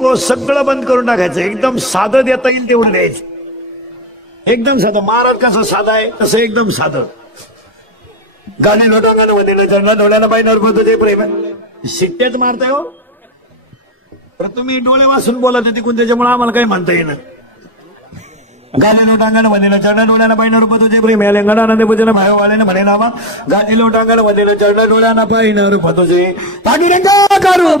नको, सगळं बंद करून टाकायचं. एकदम साधं देता येईल तेवढं द्यायचं. एकदम साधं. महाराज कसं साधं आहे तसं एकदम साधं. गाणे लोटांगानं वदिलं चरण डोळ्याला पाहिजे तुझे प्रेम. शिट्ट्याच मारताय हो. तर तुम्ही डोळे वाचून बोला तिकून, त्याच्यामुळे आम्हाला काही म्हणता येणार. गाणे लोटांगण वदिलं चरण डोळ्याला पाहिजे तुझे प्रेम. या लिंगणानंद पूजन भाव वाल्याने म्हणे नामा. गाणे लोटांगण वदिलं चरण डोळ्याला पाहिजे तुझे पांडुरंगा करू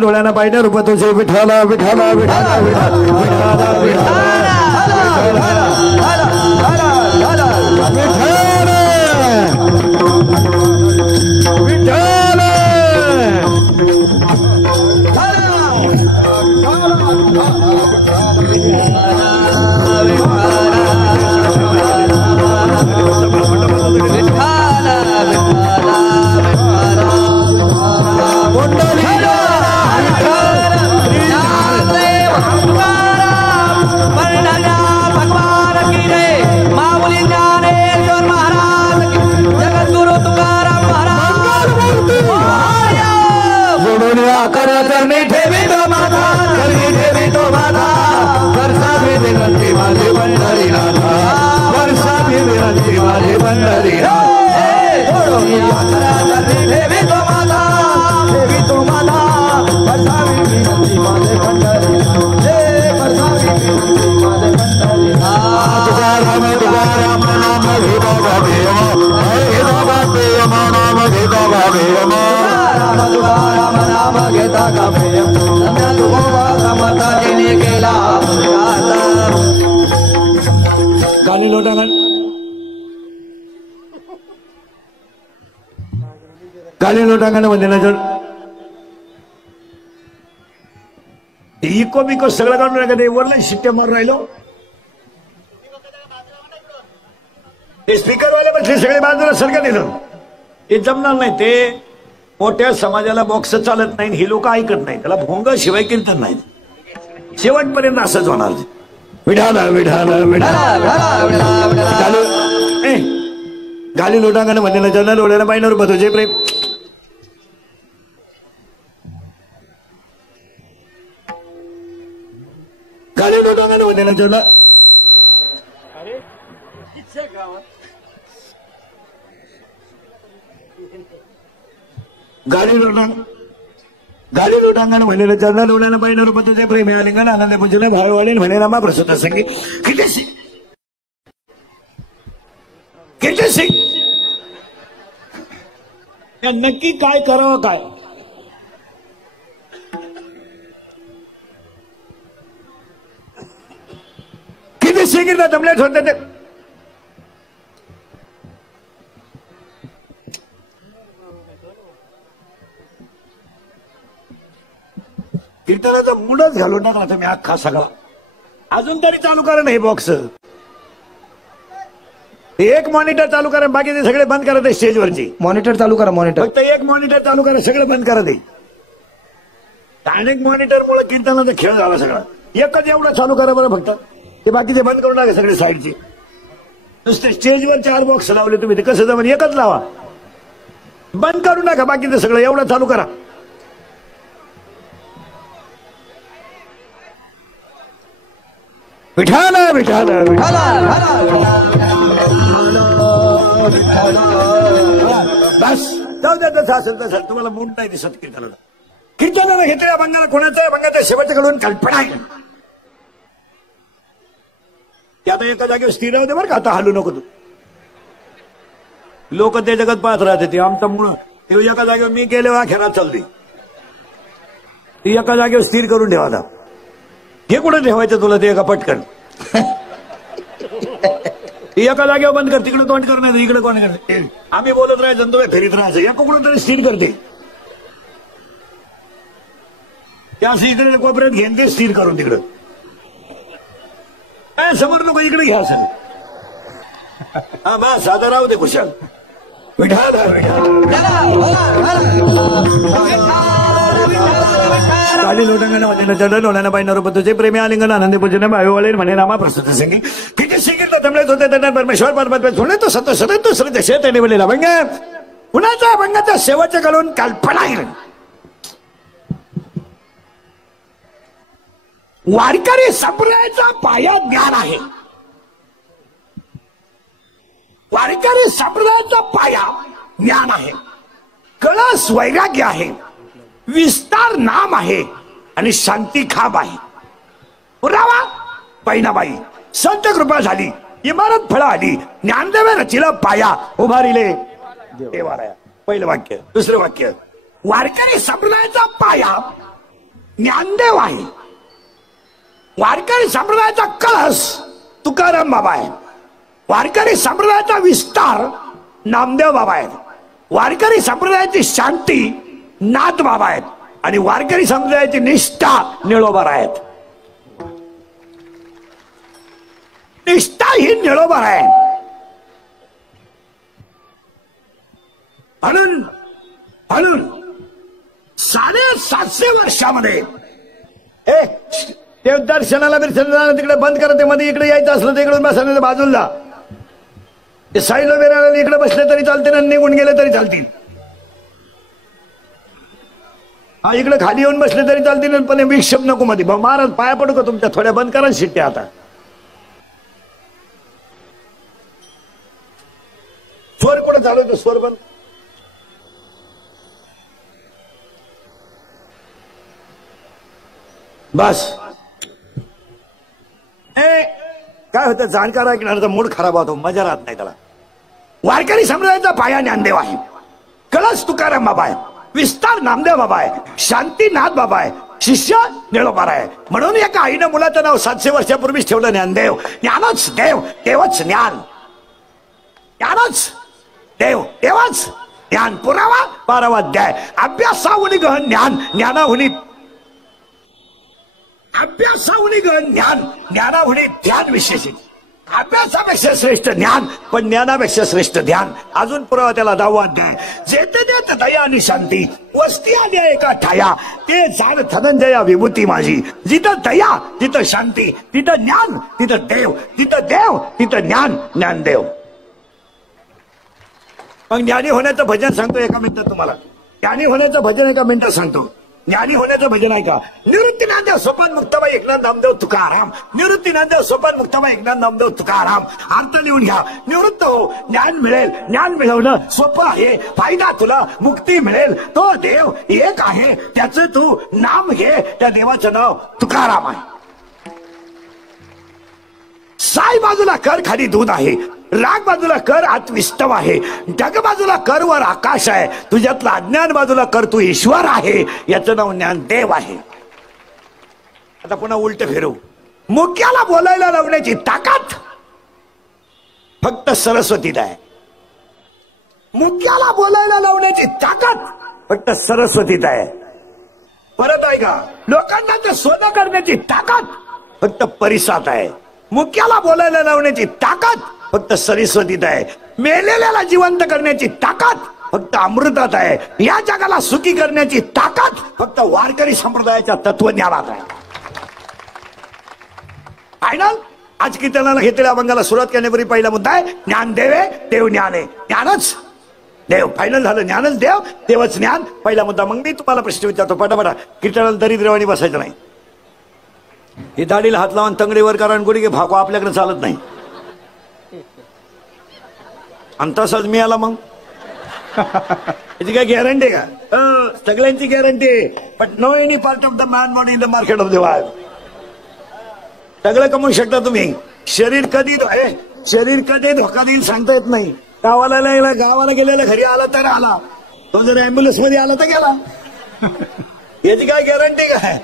डोळ्याला पाहिजे रूप तुझे विठाला विठाला विठाला गाणी लोटांगण गाणी लोटांगण वंदना चढ इको बिको सगळं काढून नका. ते वरला शिट्ट्या मारून राहिलो. ते स्पीकरवाले बसले सगळे बाजूला सरका दिलं. ते जमणार नाही. ते मोठ्या समाजाला बॉक्स चालत नाही. ही लोक ऐकत नाही. त्याला भोंग शिवाय कीर्तन नाही. शेवटपर्यंत असंच होणार. विठाला विठाला विठाला गाली लोटांगण म्हणले चरण डोळ्याला पाहिजे रूप तुझे प्रेम. गाली लोटांगण म्हणले चरण गाली लोटांगण म्हणले चरण डोळ्याला पाहिजे रूप तुझे प्रेम. आलिंगण आनंद पूजन भाव वाले म्हणे रामा प्रसूत संगी किती सिंग किती सिंग. नक्की काय करावं काय. किती सिंग दमल्याच होते ते. कीर्तनाचा मूडच घालून टाकला तुम्ही अख्खा सगळा. अजून तरी चालू करा नाही बॉक्स. एक मॉनिटर चालू करा. बाकीचे सगळे बंद करा. ते स्टेजवरची मॉनिटर चालू करा. मॉनिटर फक्त एक मॉनिटर चालू करा. सगळं बंद करा. ते अनेक मॉनिटर मुळे कीर्तनाचा खेळ झाला सगळा. एकच एवढं चालू करा बरं फक्त. ते बाकीचे बंद करून टाका सगळे साईडचे. नुसते स्टेजवर 4 बॉक्स लावले तुम्ही. ते कसं जमन. एकच लावा. बंद करून टाका बाकीचं सगळं. एवढं चालू करा. विठाला विठाला बस जाऊ द्या. तसं असेल तसं. तुम्हाला मूड नाही दिसत कीर्तनाला. कीर्तनाला घेतल्या अभंगाला कोणाचं अभंगाच्या शेवटकडून कल्पना आहे. ते आता एका जागेवर स्थिर होते बरं का. आता हलू नको तू. लोक ते जगात पाहत राहते. ते आमचा मुळ ते एका जागेवर मी गेले अखेरात चालते. ती एका जागेवर स्थिर करून ठेवा. हे कुठं ठेवायचं तुला ते एका पटकन. एका जागेवर बंद कर, तिकडे तोंड करणार, इकडे कोण करते, आम्ही बोलत राहायचं तुम्ही फेरीत राहायचं, या कुठून तरी स्थिर करते, त्या असं इकडे कोपऱ्यात घेऊन ते स्थिर करून तिकडं काय समोर नको, इकडे घ्या असं, हा बस साधा राहू दे कुशल. विठाल काली लोटांगण वाटेला चढ डोळ्यानं पाहिणार तुझे प्रेमी आलिंगन आनंदी पूजन भावे म्हणे नामा प्रस्तुत संगी किती शिकित जमलेच होते त्यांना परमेश्वर परमात्मा सोडे तो सत सतत दुसरे दशे त्याने बोललेला अभंग कुणाच्या अभंगाच्या शेवटच्या घालून कल्पना वारकरी संप्रदायाचा पाया ज्ञान आहे. वारकरी संप्रदायाचा पाया ज्ञान आहे, कळस वैराग्य आहे, विस्तार नाम आहे आणि शांती खाब आहे. पुरावा पैनाबाई संत कृपा झाली, इमारत फळ आली, ज्ञानदेवे रचिला पाया उभारिले देवालया. पहिलं वाक्य. दुसरं वाक्य, वारकरी संप्रदायाचा पाया ज्ञानदेव आहे, वारकरी संप्रदायाचा कळस तुकाराम बाबा आहे, वारकरी संप्रदायाचा विस्तार नामदेव बाबा आहेत, वारकरी संप्रदायाची शांती नाथ बाबा आहेत आणि वारकरी संप्रदायाची निष्ठा निळोबार आहेत. निष्ठा ही निळोबार आहे. म्हणून 750 वर्षामध्ये ते दर्शनाला तिकडे बंद करते, मध्ये इकडे यायचं असलं तर इकडून बसण्याचं बाजूला ते साईला बेरायला इकडे बसले तरी चालते ना निघून गेले तरी चालतील, हा इकडे खाली येऊन बसले तरी चालतील, पण विक्षेप नको मध्ये. महाराज पाया पडू का तुमच्या, थोड्या बंद करा शिट्ट्या. आता स्वर कुठे चालू होतं, स्वर बंद. बस काय होतं, जाणकार ऐकणाऱ्याचा मूड खराब होतो, मजा राहत नाही त्याला. वारकरी संप्रदायाचा पाया ज्ञानदेव आहे, कळस तुकाराम बाबा आहे, विस्तार नामदेव बाबा आहे, शांती नाथ बाबा आहे, शिष्य निळोबार आहे. म्हणून एका आईनं मुलाचं नाव 700 वर्षापूर्वीच ठेवलं ज्ञानदेव. ज्ञानच देव, देवच ज्ञान, ज्ञानच देव, देवच ज्ञान. पुरावा 12वा अध्याय. अभ्यासाहुनी गहन ज्ञान, ज्ञानाहुनी अभ्यासाहुनी गहन ज्ञान, ज्ञानाहुनी ध्यान विशेषित. अभ्यासापेक्षा श्रेष्ठ ज्ञान, पण ज्ञानापेक्षा श्रेष्ठ ध्यान. अजून पुरावा त्याला 10वा अध्याय. जेथे देत दया आणि शांती, वस्ती आली एका ठाया, ते जाण धनंजया विभूती माझी. जिथं दया तिथं शांती, तिथं ज्ञान तिथं देव, तिथं देव तिथं ज्ञान, ज्ञानदेव. मग ज्ञानी होण्याचं भजन सांगतो एका मिनिटात तुम्हाला. ज्ञानी होण्याचं भजन एका मिनिटात सांगतो. ज्ञानी होण्याचं भजन आहे का? निवृत्ती नामदेव सोपान मुक्ताबाई एकनाथ नामदेव तुकाराम. निवृत्ती नामदेव सोपान मुक्ताबाई एकनाथ नामदेव तुकाराम. अर्थ लिहून घ्या. निवृत्त हो, ज्ञान मिळेल. ज्ञान मिळवणं सोपं आहे. फायदा तुला, मुक्ती मिळेल. तो देव एक आहे, त्याचं तू नाम घे. त्या देवाचं नाव तुकाराम आहे. साई बाजूला कर, खाली दूध आहे. राग बाजूला कर, आत विस्तव आहे. जग बाजूला कर, वर आकाश आहे. तुझ्यातला अज्ञान बाजूला कर, तू ईश्वर आहे. याचं नाव ज्ञानदेव आहे. आता पुन्हा उलट फिरवू. मुक्याला बोलायला लावण्याची ताकद फक्त सरस्वतीत आहे. मुक्याला बोलायला लावण्याची ताकद फक्त सरस्वतीत आहे. परत आहे का? लोकांना ते सोनं करण्याची ताकद फक्त परिसात आहे. मुक्याला बोलायला लावण्याची ताकद फक्त सरस्वतीत आहे. मेलेल्याला जिवंत करण्याची ताकद फक्त अमृतात आहे. या जगाला सुखी करण्याची ताकद फक्त वारकरी संप्रदायाच्या तत्वज्ञानात आहे. फायनल आज कीर्तनाला घेतलेल्या अभंगाला सुरुवात करण्यापूर्वी पहिला मुद्दा आहे ज्ञानदेव आहे, देव ज्ञान आहे. ज्ञानच देव. फायनल झालं. ज्ञानच देव, देवच ज्ञान. पहिला मुद्दा. मग मी तुम्हाला प्रश्न विचारतो पटापटा. कीर्तनाला दरिद्रवाणी बसायचं नाही. ही दाढीला हात लावून तंगडीवर कारण गुडघे भाको आपल्याकडे चालत नाही. आणि तसंच मी आला मग याची काय गॅरंटी का? सगळ्यांची guarantee. But no any part of the man body in the market of the world. सगळं कमवू शकता तुम्ही. शरीर कधी धोका देईल सांगता येत नाही. गावाला गेलेला घरी आला तर आला, तो जर अँब्युलन्स मध्ये आला तर गेला. याची काय गॅरंटी काय?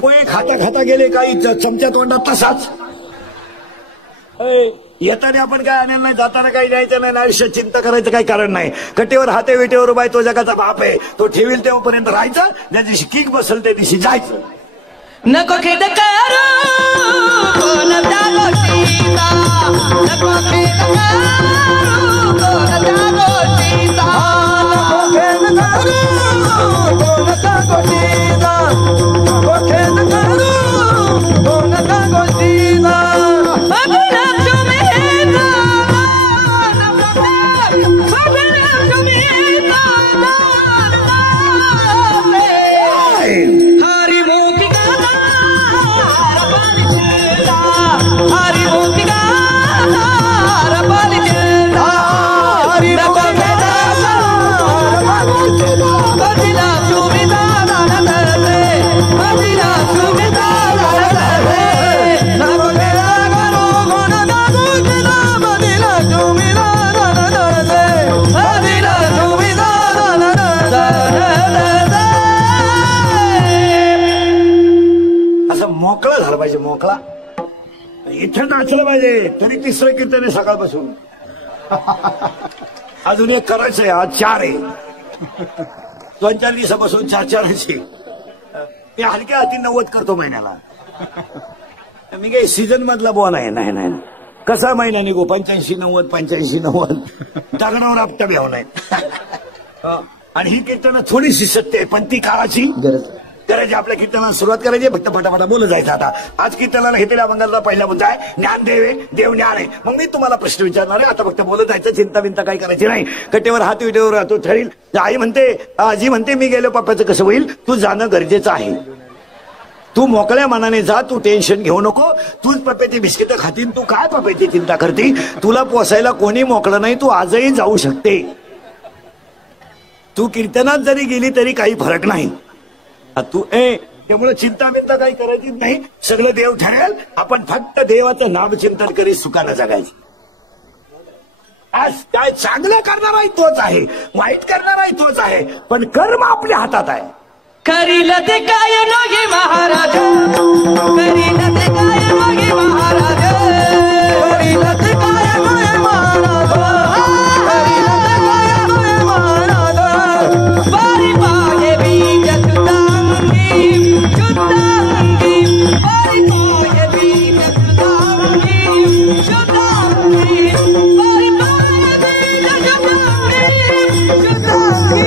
पोळी खाता खाता गेले काही चमच्या तोंडात तसाच. येताना आपण काय आणायला नाही, जाताना काही न्यायचं नाही, आयुष्यात चिंता करायचं काही कारण नाही. कटेवर हाते विटेवर उभा आहे, तो जगाचा बाप आहे. तो ठेवील तेव्हापर्यंत राहायचं, ज्या दिवशी किक बसेल त्या दिवशी जायचं. नको खेद करू कोणत्या गोष्टीचा, नको खेद करू कोणत्या गोष्टीचा, नको खेद करू कोणत्या गोष्टीचा, नको खेद करू कोणत्या गोष्टीचा. मोकळा झाला पाहिजे, मोकळा. इथं नाचलं पाहिजे. तरी तिसरं कीर्तन आहे सकाळपासून. अजून एक करायचं आहे, आज 4 आहे. 2-4 दिवसापासून 4-4ची. मी हलक्या हाती 90 करतो महिन्याला. मी काही सीझन मधला बॉल आहे. नाही नाही, कसा महिना निघो 85-90 85-90 दगडावर आपटा घ्यावं नाही. आणि ही कीर्तनं थोडीशी सत्य आहे, पण ती काळाची गरज. आपल्या कीर्तनाला सुरुवात करायची, फक्त फटाफटा बोलत जायचं. आता आज कीर्तनाला घेतलेल्या अभंगाचा पहिला मुद्दा आहे ज्ञानदेव आहे, देव ज्ञान आहे. मग मी तुम्हाला प्रश्न विचारणार आहे, आता फक्त बोलत जायचं, चिंता बिंता काही करायची नाही. कटेवर हात विटेवर राहतो ठरेल. आई म्हणते, आजी म्हणते मी गेलो पप्पाचं कसं होईल, तू जाणं गरजेचं आहे. तू मोकळ्या मनाने जा, तू टेन्शन घेऊ नको. तूच पप्प्याची बिस्किटं खातीन, तू काय पप्प्याची चिंता करते. तुला पोसायला कोणी मोकळं नाही, तू आजही जाऊ शकते. तू कीर्तनात जरी गेली तरी काही फरक नाही. तू त्यामुळे चिंता बिंता काही करायची नाही, सगळं देव ठरेल. आपण फक्त देवाचं नामचिंतन करीत सुखानं जगायचं. आज काय चांगलं करणाराही तोच आहे, वाईट करणाराही तोच आहे, पण कर्म आपल्या हातात आहे. करील ते काय नोगे महाराज, करील ते काय नोगे महाराज, करील ते काय नोगे महाराज, करील ते काय नोगे महाराज. बारी पाये बीज सुदांगी, सुदांगी, बारी पाये बीज सुदांगी, सुदांगी, बारी पाये बीज सुदांगी, सुदांगी, सुदांगी.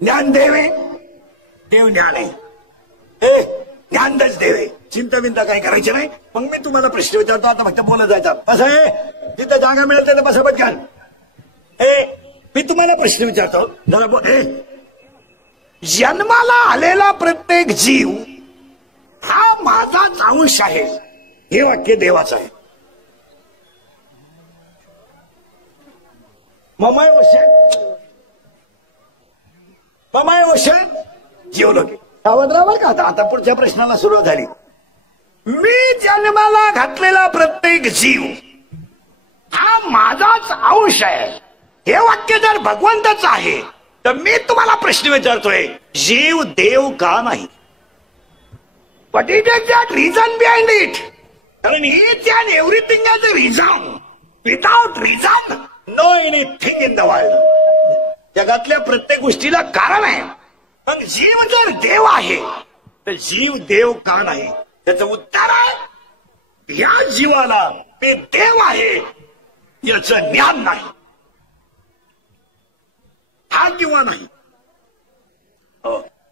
ज्ञानदेव आहे, देव ज्ञान आहे. ज्ञानच देव आहे. चिंता बिंता काही करायची नाही. मग मी तुम्हाला प्रश्न विचारतो, आता फक्त बोलत जायचा. असं आहे, तिथं जागा मिळत तर बसा पटकन. मी तुम्हाला प्रश्न विचारतो, जरा जन्माला आलेला प्रत्येक जीव हा माझाच अंश आहे, हे वाक्य देवाचं आहे. ममाय वश जीवलोके. सावध राहाल का? आता पुढच्या प्रश्नाला सुरुवात झाली. मी जन्माला घातलेला प्रत्येक जीव हा माझाच अंश आहे, हे वाक्य जर भगवंतच आहे, तर मी तुम्हाला प्रश्न विचारतोय, जीव देव का नाही? What is the exact reason behind it? कारण each and everything has a reason. Without reason, no anything in the world. जगातल्या प्रत्येक गोष्टीला कारण आहे. मग जीव जर देव आहे, तर जीव देव का नाही? त्याचं उत्तर आहे, या जीवाला ते देव आहे याचं ज्ञान नाही. हा किंवा नाही,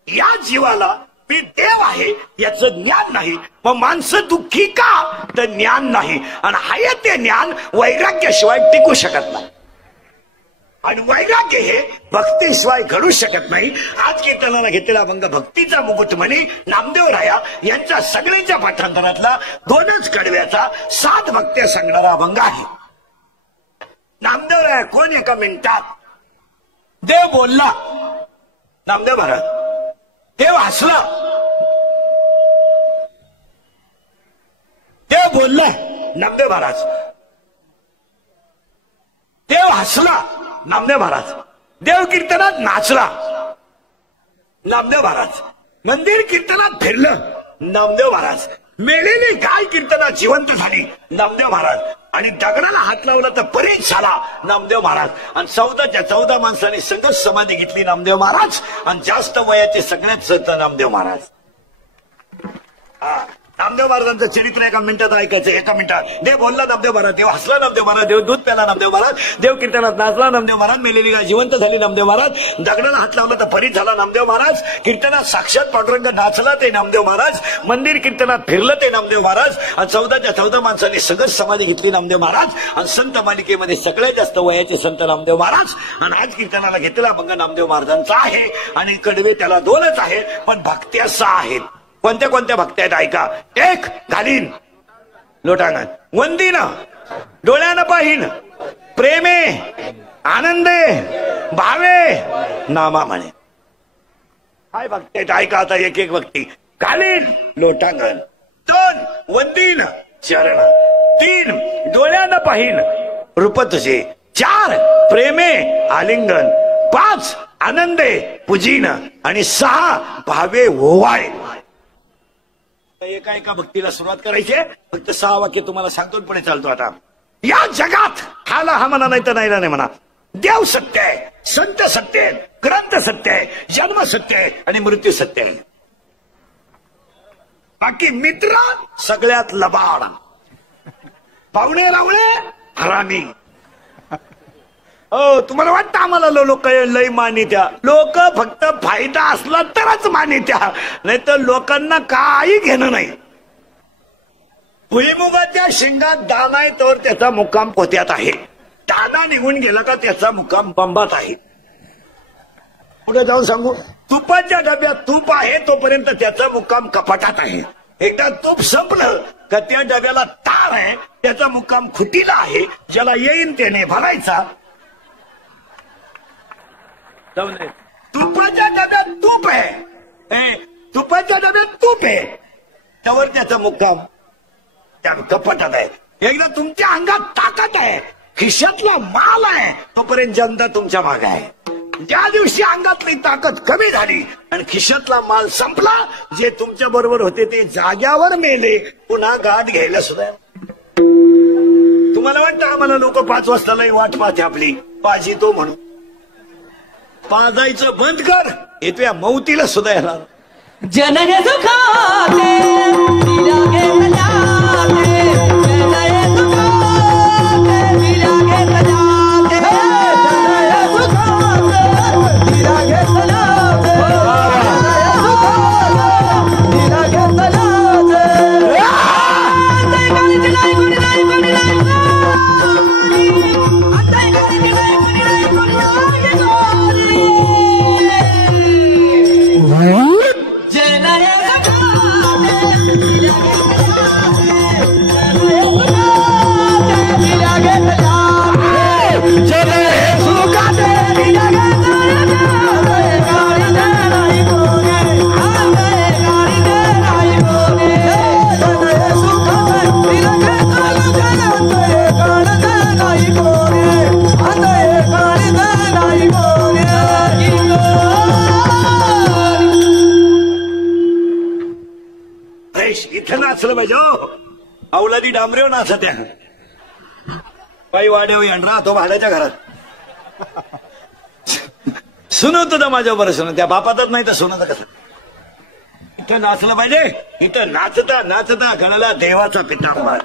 या जीवाला मी देव आहे याचं ज्ञान नाही. मग माणसं दुःखी का? तर ज्ञान नाही. आणि हाय ते ज्ञान वैराग्याशिवाय टिकू शकत नाही. आणि वैराग्य हे भक्तीशिवाय घडू शकत नाही. आज कीर्तनाला घेतलेला अभंग भक्तीचा मुकुटमणी नामदेव राया यांच्या सगळ्यांच्या पाठांतरातला 2च कडव्याचा 7 भक्त्या सांगणारा अभंग आहे. नामदेव राया कोण? एका मिनिटात देव बोलला, नामदेव महाराज. देव हसला, बोललाय नामदेव महाराज, देव हसला नामदेव महाराज, देव कीर्तनात नाचला नामदेव महाराज, मंदिर कीर्तनात फिरलं नामदेव महाराज, मेलेली गाय कीर्तनात जिवंत झाली नामदेव महाराज, आणि दगडाला हात लावला तर परीच झाला नामदेव महाराज, आणि 14 माणसांनी संघच समाधी घेतली नामदेव महाराज, आणि जास्त वयाचे सगळ्यात संत नामदेव महाराज. नामदेव महाराजांचं चरित्र एका मिनिटात ऐकायचं, एका मिनिटात. देव बोलला नामदेव महाराज, देव हसला नामदेव महाराज, देव दूध प्याला नामदेव महाराज, देव कीर्तनात नाचला नामदेव महाराज, मेलेली गाय जिवंत झाली नामदेव महाराज, दगडाला हात लावला तर परीत झाला नामदेव महाराज, कीर्तनात साक्षात पांडुरंग नाचला ते नामदेव महाराज, मंदिर कीर्तनात फिरलं ते नामदेव महाराज, आणि 14 माणसांनी सगळं समाधी घेतली नामदेव महाराज, आणि संत मालिकेमध्ये सगळ्यात जास्त वयाचे संत नामदेव महाराज, आणि आज कीर्तनाला घेतला भंग नामदेव महाराजांचा आहे, आणि कडवे त्याला 2च आहे, पण भक्त्या 6 आहेत. कोणत्या कोणत्या भक्त्या आहेत ऐका. 1 घालीन लोटांगण, वंदीन डोळ्यानं पाहीन, प्रेमे आनंदे भावे नामा म्हणे. काय भक्ती आहेत ऐका आता, एक एक भक्ती. घालीन लोटांगण, 2 वंदीन चरण, 3 डोळ्यानं पाहीन रूप तुझे, 4 प्रेमे आलिंगन, 5 आनंदे पुजीन, आणि 6 भावे ओवाळे. एका एका भक्तीला सुरुवात करायची. फक्त 6 वाक्य तुम्हाला सांगतो पुढे चालतो. आता या जगात हाला हा म्हणा नाही तर नाहीला नाही म्हणा, देव सत्य आहे, संत सत्य आहे, ग्रंथ सत्य आहे, जन्म सत्य आहे, आणि मृत्यू सत्य आहे. बाकी मित्र सगळ्यात लबाड, पाहुणे रावळे हरामी. हो, तुम्हाला वाटतं आम्हाला लोक लय मानित्या, लोक फक्त फायदा असला तरच मानित्या, नाही तर लोकांना काही घेणं नाही. भुईमुगाच्या शेंगात दाना आहे तर त्याचा मुक्काम पोत्यात आहे, दाना निघून गेला का त्याचा मुक्काम बंबात आहे. पुढे जाऊन सांगू, तुपाच्या डब्यात तूप आहे तोपर्यंत त्याचा मुक्काम कपाटात आहे. एकदा तूप संपलं का त्या डब्याला तार आहे, त्याचा मुक्काम खुटीला आहे. ज्याला येईन त्याने भरायचा. तुपाच्या डब्यात तूप आहे, तुपाच्या डब्यात तूप आहे, त्यावर त्याचा मुक्काम त्या कपाटात आहे. एकदा तुमच्या अंगात ताकद आहे, खिशातला माल आहे, तोपर्यंत जनता तुमच्या मागे आहे. ज्या दिवशी अंगातली ताकद कमी झाली आणि खिशातला माल संपला, जे तुमच्या बरोबर होते ते जाग्यावर मेले, पुन्हा गाठ घ्यायला सुद्धा. तुम्हाला वाटतं आम्हाला लोक 5 वाजता लई वाट पाहते आपली, पाजी तो म्हणून पाजायचं बंद कर, हे तुझ्या मौतीला सुद्धा येणार. जनय सुखाते विलागे सजाते, जनय सुखाते विलागे सजाते, जनय सुखाते विलागे सजाते, जनय सुखाते विलागे सजाते. आते गाली चलाई कोणी नाही कोणी नाही, आते गाली चलाई कोणी नाही कोणी नाही. इथं नाचलं पाहिजे. अवलादी डांबरेव नाचत्या, पायी वाड्याव येणार तो भाड्याच्या घरात. सुनवतो तर माझ्या बरं, त्या बापातच नाही तर सुनत कसं. इथं नाचलं पाहिजे. इथं नाचता नाचता गणाला देवाचा पितांबर.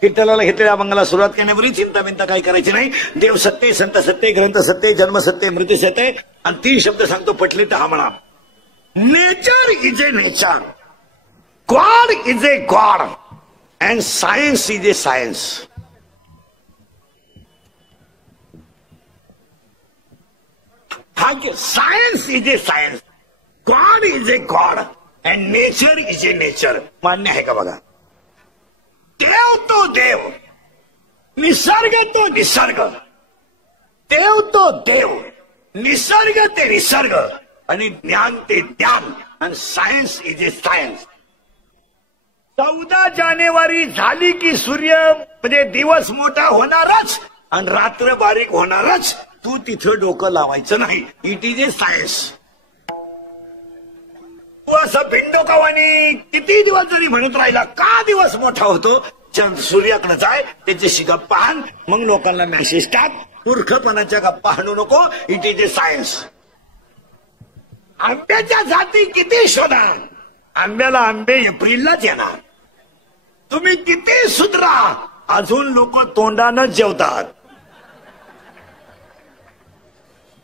कीर्तनाला घेतलेल्या मंगला सुरुवात करण्यापूर्वी चिंता बिंता काही करायची नाही. देव सत्य, संत सत्य, ग्रंथ सत्य, जन्म सत्य, मृत्यू सत्य. आणि 3 शब्द सांगतो पटले तर हा म्हणा. Nature is a nature, God is a God, and science is a science. Science is a science, God is a God, and nature is a nature. मान्य आहे का बघा. देव तो देव, निसर्ग तो निसर्ग, देव तो देव, निसर्ग ते निसर्ग, आणि ज्ञान ते ज्ञान, आणि सायन्स इज ए सायन्स. 14 जानेवारी झाली की सूर्य म्हणजे दिवस मोठा होणारच आणि रात्र बारीक होणारच. तू तिथं डोकं लावायचं नाही. It is a science. तू असं बिंडोकावानी किती दिवस जरी म्हणत राहिला का दिवस मोठा होतो, सूर्याकडे जाय, त्याच्याशी गप्पा हाण, मग लोकांना मेसेज टाक. मूर्खपणाच्या गप्पा हाणू नको. It is a science. आंब्याच्या जाती किती शोधा, आंब्याला आंबे एप्रिललाच येणार. तुम्ही किती सुधरा, अजून लोक तोंडानच जेवतात.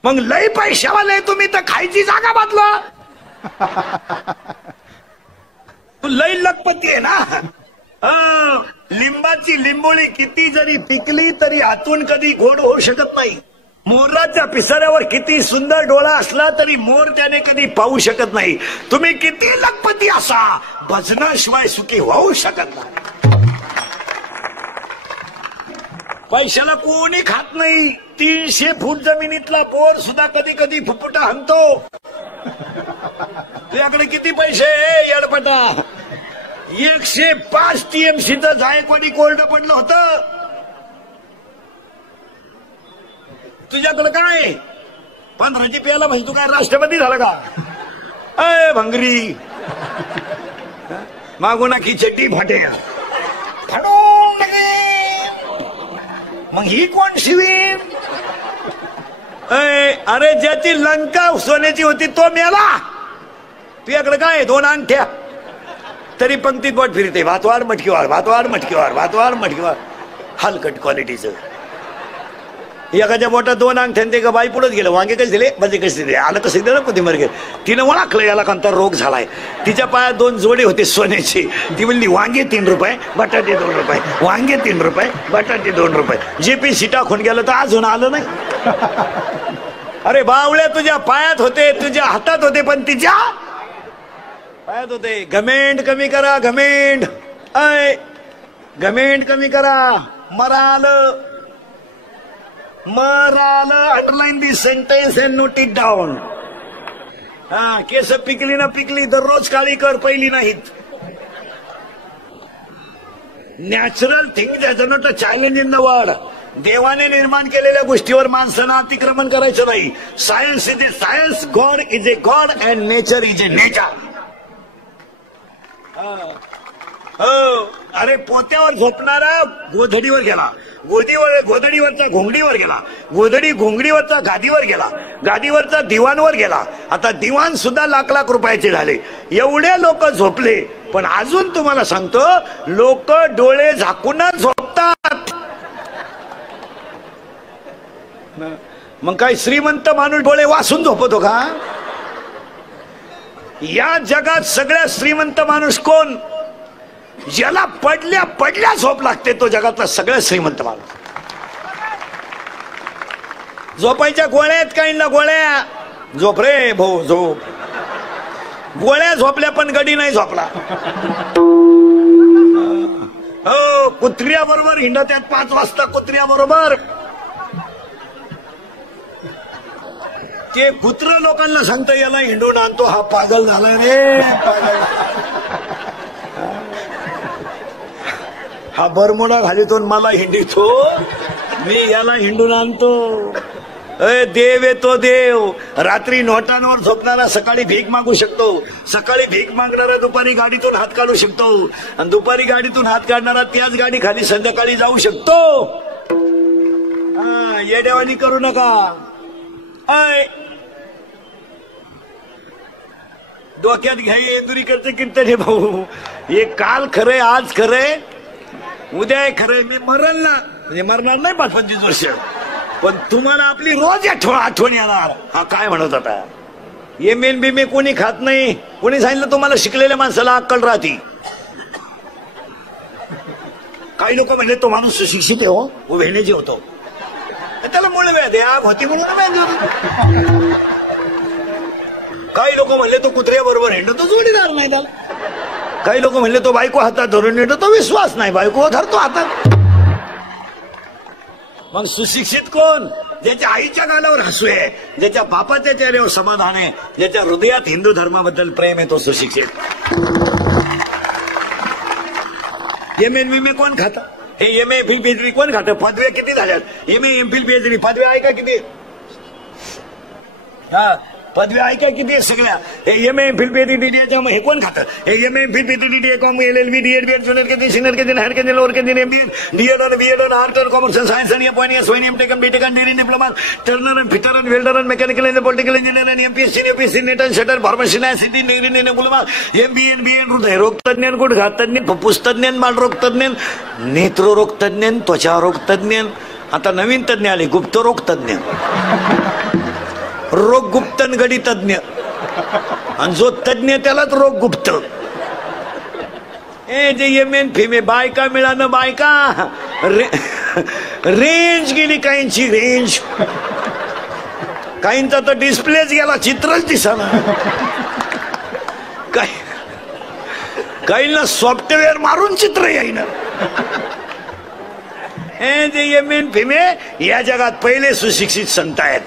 मग लय पैशावाले तुम्ही तर खायची जागा बदला. तू लय लखपती आहे ना. लिंबाची लिंबोळी किती जरी पिकली तरी आतून कधी गोड होऊ शकत नाही. मोराच्या पिसाऱ्यावर किती सुंदर डोळा असला तरी मोर त्याने कधी पाहू शकत नाही. तुम्ही किती लखपती असा, भजनाशिवाय सुखी होऊ शकत नाही. पैशाला कोणी खात नाही. 300 फूट जमिनीतला बोर सुद्धा कधी कधी फुफुटा हाणतो. तुझ्याकडे किती पैसे येडपटा. 105 TMCचं जायकवाडी कोर्ट पडलं होतं. तुझ्याकडे काय 15ची प्याला म्हणजे तू काय राष्ट्रपती झाला का. अय भंगरी, मागून की चड्डी फाटे फाडून टाके. मग ही कोण शिवीन. अरे ज्याची लंका सोन्याची होती तो मेला. तुझ्याकडे काय 2 अंगठ्या तरी पंक्तीत बोट फिरते. भातवार मटकीवार, भातवार मटकीवार, भातवार मटकीवार. हलकट क्वालिटीचं. एखाद्या बोटात 2 अंगठ्यान ते का बाई पुढेच गेलं. वांगे कसे दिले, म्हणजे कसे दिले, आलं कसं दिलं, कधी मर गेलं. तिनं ओळखलं याला कोणता रोग झालाय. तिच्या पायात 2 जोडे होते सोन्याचे. ती म्हणली वांगे 3 रुपये, बटाटे 2 रुपये, वांगे 3 रुपये, बटाटे 2 रुपये. JPC टाकून गेलं तर अजून आलं नाही. अरे बावळ्या, तुझ्या पायात होते, तुझ्या हातात होते, पण तिच्या पायात होते. घमेंड कमी करा, घमेंड. घमेंड कमी करा. मराल underline the sentence and note it down. केस पिकली ना पिकली दररोज काळी कर, पहिली नाहीत. Natural thing that is not a challenge in the world. देवाने निर्माण केलेल्या गोष्टीवर माणसानं अतिक्रमण करायचं नाही. Science is a science, god is a god and nature is a nature. अरे पोत्यावर झोपणारा गोधडीवर गेला, गोधडीवरचा घोंगडीवर गेला, गोधडी घोंगडीवरचा गादीवर गेला, गादीवरचा दिवाणवर गेला. आता दिवाण सुद्धा लाख रुपयाचे झाले. एवढे लोक झोपले. पण अजून तुम्हाला सांगतो, लोक डोळे झाकूनच झोपतात. मग काय श्रीमंत माणूस डोळे वासून झोपतो का. या जगात सगळ्यात श्रीमंत माणूस कोण. ज्याला पडल्या पडल्या झोप लागते तो जगातला सगळ्यात श्रीमंत माणूस. झोपायच्या गोळ्या आहेत काही ना, गोळ्या. झोप रे भाऊ झोप. गोळ्या झोपल्या पण गडी नाही झोपला. हो, कुत्र्या बरोबर हिंडत आहेत 5 वाजता कुत्र्या बरोबर. ते कुत्र लोकांना सांगतं याला हिंडून आणतो, हा पागल झाला रे, पागल. हा बरमोडा घालितो मला हिंडितो, मी याला हिंडून आणतो. देव येतो देव. रात्री नोटांवर झोपणारा सकाळी भीक मागू शकतो, सकाळी भीक मागणारा दुपारी गाडीतून हात काढू शकतो, आणि दुपारी गाडीतून हात काढणारा त्याच गाडी खाली संध्याकाळी जाऊ शकतो. येड्यावानी करू नका. डोक्यात घ्या इंदुरीकडचे कीर्तन हे भाऊ. हे काल खरंय, आज खरंय, उद्या खरंय. मी मरण ना, म्हणजे मरणार नाही 5-25 वर्ष, पण तुम्हाला आपली रोज आठवण येणार. हा काय म्हणत होता. ये मेन बिमे कोणी खात नाही. कोणी सांगितलं तुम्हाला शिकलेल्या माणसाला अक्कल राहती. काही लोक म्हणले तो माणूस सुशिक्षित आहे हो, वो भेणे होतो, त्याला मुळे व्याध होती म्हणून. काही लोक म्हणले तो कुत्र्या बरोबर हिंडतो, तो जोडीदार नाही त्याला. काही लोक म्हणले तो बायको हातात धरून हिंडतो, तो विश्वास नाही, बायको धरतो हातात. मग सुशिक्षित कोण. ज्याच्या आईच्या गालावर हसू आहे, ज्याच्या बापाच्या चेहऱ्यावर समाधान आहे, ज्याच्या हृदयात हिंदू धर्माबद्दल प्रेम आहे, तो सुशिक्षित. MA कोण खातं? हे MA PhD कोण खातं? पदव्या किती झाल्यात? MA MPhil PhD पदव्या आहे का किती? हा पदव्या आहे का किती सगळ्या? हे MA MPhil PhD हे कोण खातं? हे MA MPhil PhD com LLB DED BEd junior KG senior KG higher KG lower KG MBA DEd और BEd और आर्ट और कॉमर्स एंड साइंस आणि SYN MTech BTech degree diploma turner and fitter and welder and mechanical and political engineer and MPSC UPSC NET and shutter pharmacy city degree diploma MBA BA हृदयरोग तज्ञ गुडघा तज्ञ फुफ्फुस तज्ञ बालरोग तज्ञ नेत्ररोग तज्ञ त्वचारोग तज्ञ आता नवीन तज्ञ आले गुप्तरोग तज्ञ रोग गुप्तन गडी तज्ञ आणि जो तज्ञ त्यालाच रोग गुप्त जे MA FIME बायका मिळालं बायका रेंज गेली काहींची रेंज काहींचा तर डिस्प्लेच गेला चित्रच दिसाना काहींना सॉफ्टवेअर मारून चित्र येईना जे MA FIME या जगात पहिले सुशिक्षित संत आहेत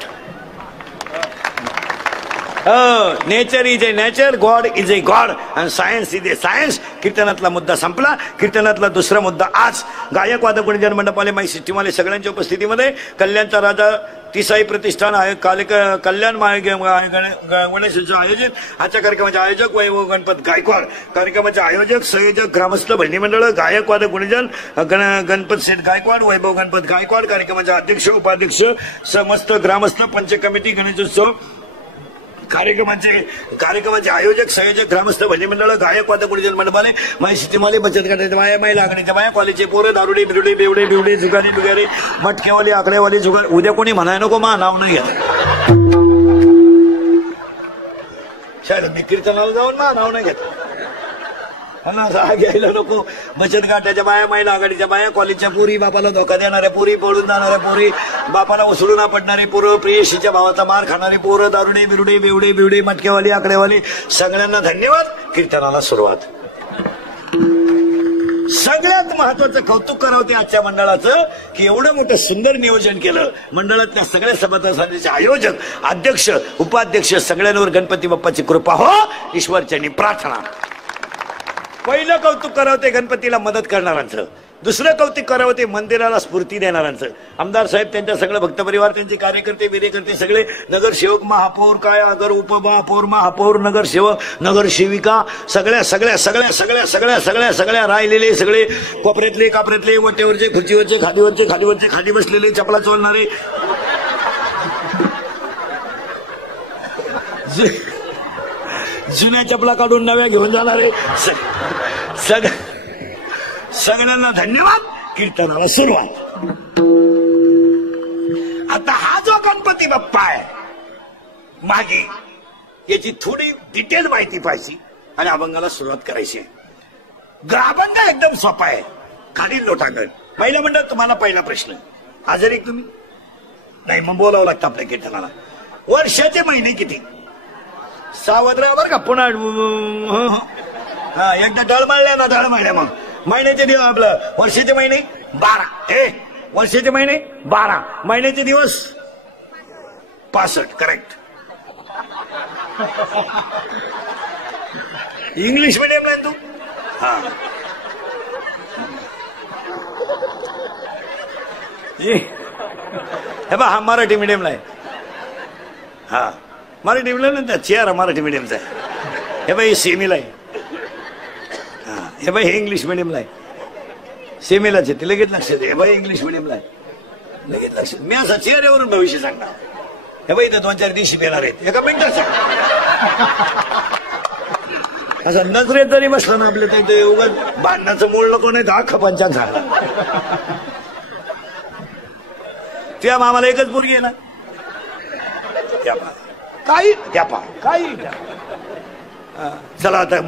nature is a nature God is a God आणि सायन्स इज ए सायन्स कीर्तनातला मुद्दा संपला कीर्तनातला दुसरा मुद्दा आज गायक वादक गुणजन मंडपाले माई सिस्टीमाले सगळ्यांच्या उपस्थितीमध्ये कल्याणचा राजा तिसाई प्रतिष्ठान कल्याण गणेशांचं आयोजित आजच्या कार्यक्रमाचे आयोजक वैभव गणपत गायकवाड कार्यक्रमाचे आयोजक संयोजक ग्रामस्थ भजनी मंडळ गायक वादक गुणजन गणपत सेठ गायकवाड वैभव गणपत गायकवाड कार्यक्रमाचे अध्यक्ष उपाध्यक्ष समस्त ग्रामस्थ पंच कमिटी गणेशोत्सव कार्यक्रमाचे आयोजक संयोजक ग्रामस्थ भजनी मंडळ गायक वादक गुणजन मंडपाले माई सिटीमाले बचत गटाच्या बाया माई लागणीच्या बाया कॉलेजचे पोरं दारुडे बिरुडे बेवडे बिवडे जुगारी बिगारे मटकेवाले आकडेवाले जुगार उद्या कोणी म्हणाय नको मा नाव नाही घेत शाळेत मी कीर्तनाला जाऊन मा नाव नाही घेत घ्यायला नको बचत गटाच्या बाया महिला आघाडीच्या बाया कॉलेजच्या पुरी बापाला धोका देणाऱ्या पुरी पळून जाणाऱ्या पुरी बापाला उसळून पडणारे पोरं प्रेयशीच्या भावाचा मार खाणारे पोरं दारुडे बिरुडे बेवडे बिवडे मटकेवाली आकडेवाली सगळ्यांना धन्यवाद कीर्तनाला सुरुवात सगळ्यात महत्वाचं कौतुक करावं ते आजच्या मंडळाचं की एवढं मोठं सुंदर नियोजन केलं मंडळातल्या सगळ्या सभासदांचे आयोजक अध्यक्ष उपाध्यक्ष सगळ्यांवर गणपती बाप्पाची कृपा हो ईश्वरचरणी प्रार्थना पहिलं कौतुक करावं ते गणपतीला मदत करणाऱ्यांचं दुसरं कौतुक करावं ते मंदिराला स्फूर्ती देणाऱ्यांचं आमदार साहेब त्यांच्या सगळं भक्त परिवार त्यांचे कार्यकर्ते विरेकर्ते सगळे नगरसेवक महापौर काय अगर उपमहापौर महापौर नगरसेवक नगरसेविका सगळ्या सगळ्या सगळ्या सगळ्या सगळ्या सगळ्या सगळ्या राहिलेले सगळे कोपऱ्यातले कापऱ्यातले वट्यावरचे खुर्चीवरचे खालीवरचे खाली बसलेले चपला चोलणारे जुन्या चपला काढून नव्या घेऊन जाणारे सगळ्यांना धन्यवाद कीर्तनाला सुरुवात आता हा जो गणपती बाप्पा आहे मागे याची थोडी डिटेल माहिती पाहिजे आणि अभंगाला सुरुवात करायची अभंग एकदम सोपा आहे खालील लोटांगण पहिला मंडळ तुम्हाला पहिला प्रश्न हजर तुम्ही नाही मग बोलावं लागतं आपल्या कीर्तनाला वर्षाचे महिने किती सावध राहा बरं का पुन्हा हा एकदा डळमळल्या ना डळमळल्या मग महिन्याचे दिवस आपलं वर्षाचे महिने 12 वर्षाचे महिने 12 महिन्याचे दिवस 65 करेक्ट इंग्लिश मीडियमला आहे तू हा हे बा हा मराठी मीडियमला आहे हा मराठी मीडियम ना चेहरा मराठी मीडियमचा आहे हे बाई सेमीला आहे हे बाई हे इंग्लिश मिडियमला आहे सेमीलाच आहे ते लगेच लक्षात हे बाई इंग्लिश मिडियमला आहे लगेच लक्षात मी असा चेहऱ्यावरून भविष्य सांगणार हे बाई इथं 2-4 दिवशी येणार आहेत एका मिनिटात असं नजरेत जरी बसला ना आपल्या तर उगाच भांडणाचं मूळ नको नाही 10 पंचांत सांगणार त्या मामाला एकच पोरगी आहे ना काही काही चला आता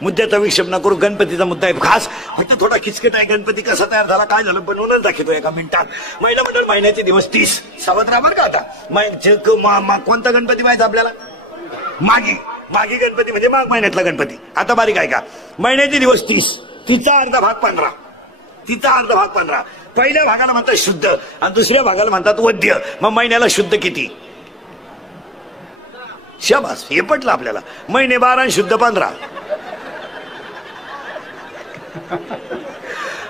मुद्द्याचा विक्षेप न करू गणपतीचा मुद्दा आहे खास फक्त थोडा खिचकट आहे गणपती कसा तयार झाला काय झालं बनवूनच दाखवतो एका मिनिटात महिला मंडळ महिन्याचे दिवस 30 सावध राहा बरं का आता कोणता गणपती माहिती आपल्याला मागी गणपती म्हणजे माघ महिन्यातला गणपती आता बारीक आहे का महिन्याचे दिवस 30 तिचा अर्धा भाग 15 पहिल्या भागाला म्हणतात शुद्ध आणि दुसऱ्या भागाला म्हणतात वद्य मग महिन्याला शुद्ध किती शाबास हे पटलं आपल्याला महिने 12 आणि शुद्ध 15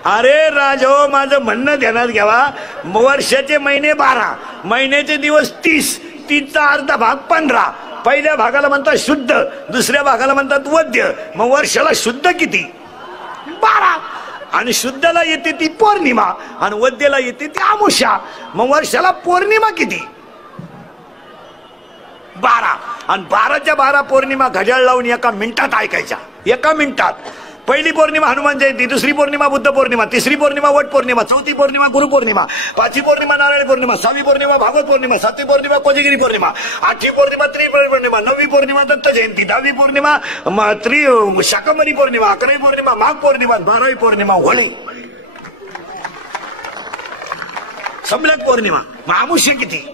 अरे राजो, माझं म्हणणं ध्यानात घ्यावा. वर्षाचे महिने 12, महिन्याचे दिवस 30, 30चा अर्धा भाग 15. पहिल्या भागाला म्हणतात शुद्ध, दुसऱ्या भागाला म्हणतात वद्य. मग वर्षाला शुद्ध किती? 12. आणि शुद्धला येते ती पौर्णिमा आणि वद्यला येते ती अमावस्या. मग वर्षाला पौर्णिमा किती? 12. आणि 12च्या 12 पौर्णिमा घड्याळ लावून एका मिनिटात ऐकायच्या. एका मिनिटात. पहिली पौर्णिमा हनुमान जयंती, दुसरी पौर्णिमा बुद्ध पौर्णिमा, तिसरी पौर्णिमा वट पौर्णिमा, चौथी पौर्णिमा गुरु पौर्णिमा, पाचवी पौर्णिमा नारायण पौर्णिमा, 6वी पौर्णिमा भागवत पौर्णिमा, 7वी पौर्णिमा कोजागिरी पौर्णिमा, 8वी पौर्णिमा त्रिपुरी पौर्णिमा, 9वी पौर्णिमा दत्त जयंती, 10वी पौर्णिमा शाकंभरी पौर्णिमा, 11वी पौर्णिमा माघ पौर्णिमा, 12वी पौर्णिमा होळी. सम्यक पौर्णिमा. मग अमावस्या किती?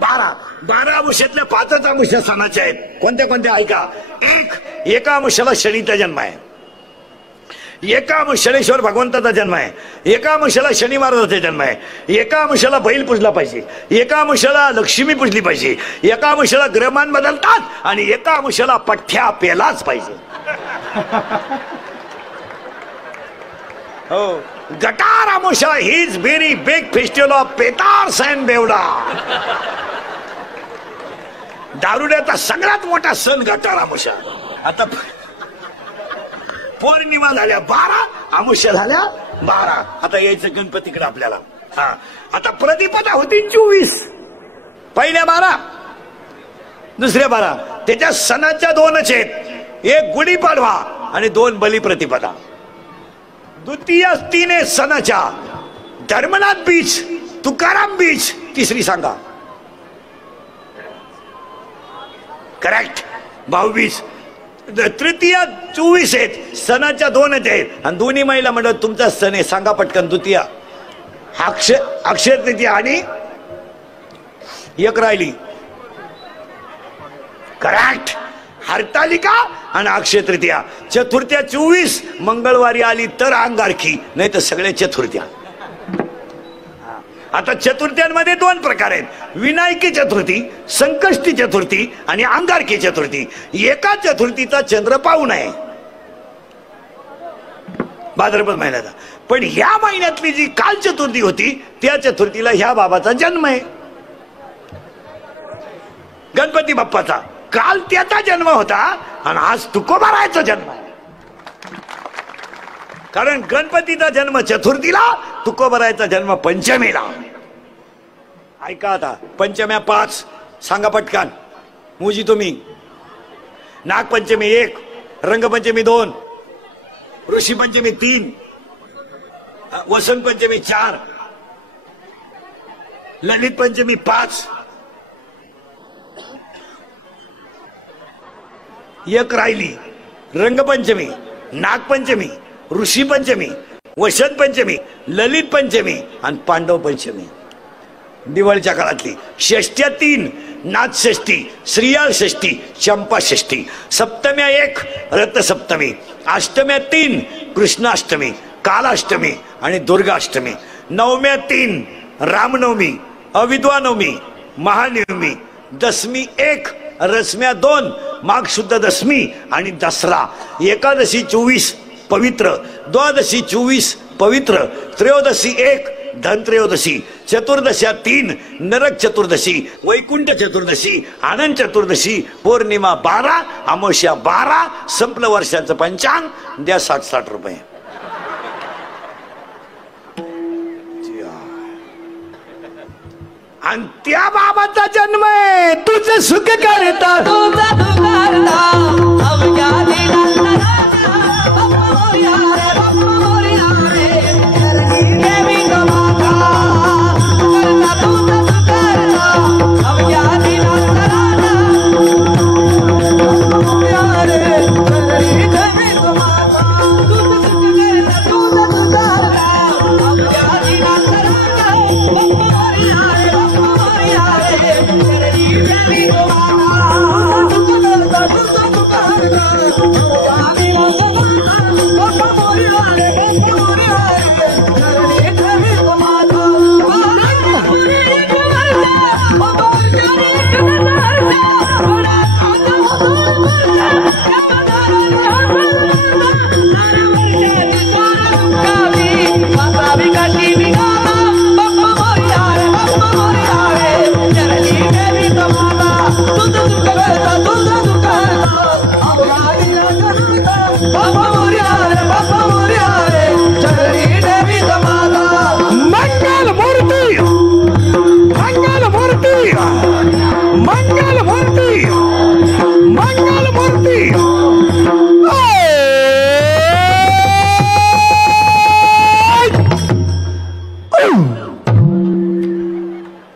12. 12 अमावस्यातल्या 5च अमावस्या सणाच्या आहेत. कोणत्या कोणत्या ऐका. एका अमावस्याला शनीचा जन्म आहे. एका अमावस्याला भगवंताचा जन्म आहे. एका अमावस्याला शनी महाराजाचा जन्म आहे. एका अमावस्याला बैल पूजला पाहिजे. एका अमावस्याला लक्ष्मी पूजली पाहिजे. एका अमावस्याला ग्रहमान बदलतात आणि एका अमावस्याला पठ्ठ्या पेलाच पाहिजे. हो, गटार अमावस्या is very big festival of पेटार्स अँड बेवडा. दारुड्याचा सगळ्यात मोठा सण गटार अमावस्या. आता पौर्णिमा झाल्या 12, अमावस्या झाल्या 12. आता यायचं गणपतीकडे आपल्याला. आता प्रतिपदा होती 24. पहिल्या 12, दुसऱ्या 12. त्याच्या सणाच्या 2च आहेत. एक गुढीपाडवा आणि 2 बलिप्रतिपदा. द्वितीय 3 आहेत सणाच्या. धर्मनाथ बीच, तुकाराम बीच. तिसरी सांगा. करेक्ट, भाऊबीज. तृतीय 24 आहेत. सणाच्या 2च आहेत आणि दोन्ही महिला म्हणत तुमचा सण आहे सांगा पटकन. द्वितीय अक्षय तृतीया आणि एक राहिली. करेक्ट, हरतालिका आणि अक्षय तृतीया. चतुर्थ्या 24 मंगळवारी आली तर अंगारकी, नाही तर सगळे चतुर्थ्या. आता चतुर्थ्यांमध्ये 2 प्रकार आहेत. विनायकी चतुर्थी, संकष्टी चतुर्थी आणि अंगारकी चतुर्थी. एका चतुर्थीचा चंद्र पाहून आहे भाद्रपद महिन्याचा. पण ह्या महिन्यातली जी काल चतुर्थी होती त्या चतुर्थीला ह्या बाबाचा जन्म आहे, गणपती बाप्पाचा. काल त्याचा जन्म होता आणि आज तुकोबारायचा जन्म आहे. कारण गणपतीचा जन्म चतुर्थीला, तुकोबारायचा जन्म पंचमीला. ऐका आता. पंचम्या 5 सांगा पटकन. मुजी तुम्ही. नागपंचमी 1, रंगपंचमी 2, ऋषी पंचमी 3, वसंत पंचमी 4, ललित पंचमी 5, एक राहिली. रंगपंचमी, नागपंचमी, ऋषी पंचमी, वसंत पंचमी, ललित पंचमी आणि पांडव पंचमी. दिवाळीच्या काळातली. षष्ट्या 3, नाथषष्ठी, श्रीयाळ षष्ठी, चंपा षष्ठी. सप्तम्या 1, रथसप्तमी. अष्टम्या 3, कृष्णाष्टमी, कालाष्टमी आणि दुर्गाष्टमी. नवम्या 3, रामनवमी, अविद्वानवमी, महानवमी. दशमी 1, रसम्या 2, माघ शुद्ध दशमी आणि दसरा. एकादशी 24 पवित्र, द्वादशी 24 पवित्र, त्रयोदशी 1 धनत्रयोदशी, चतुर्दशा 3 नरक चतुर्दशी, वैकुंठ चतुर्दशी, आनंद चतुर्दशी, पौर्णिमा 12, अमावस्या 12. संपलं वर्षाचं पंचांग. द्या 60 रुपये. आणि त्या बाबाचा जन्म आहे. तुझं सुख करता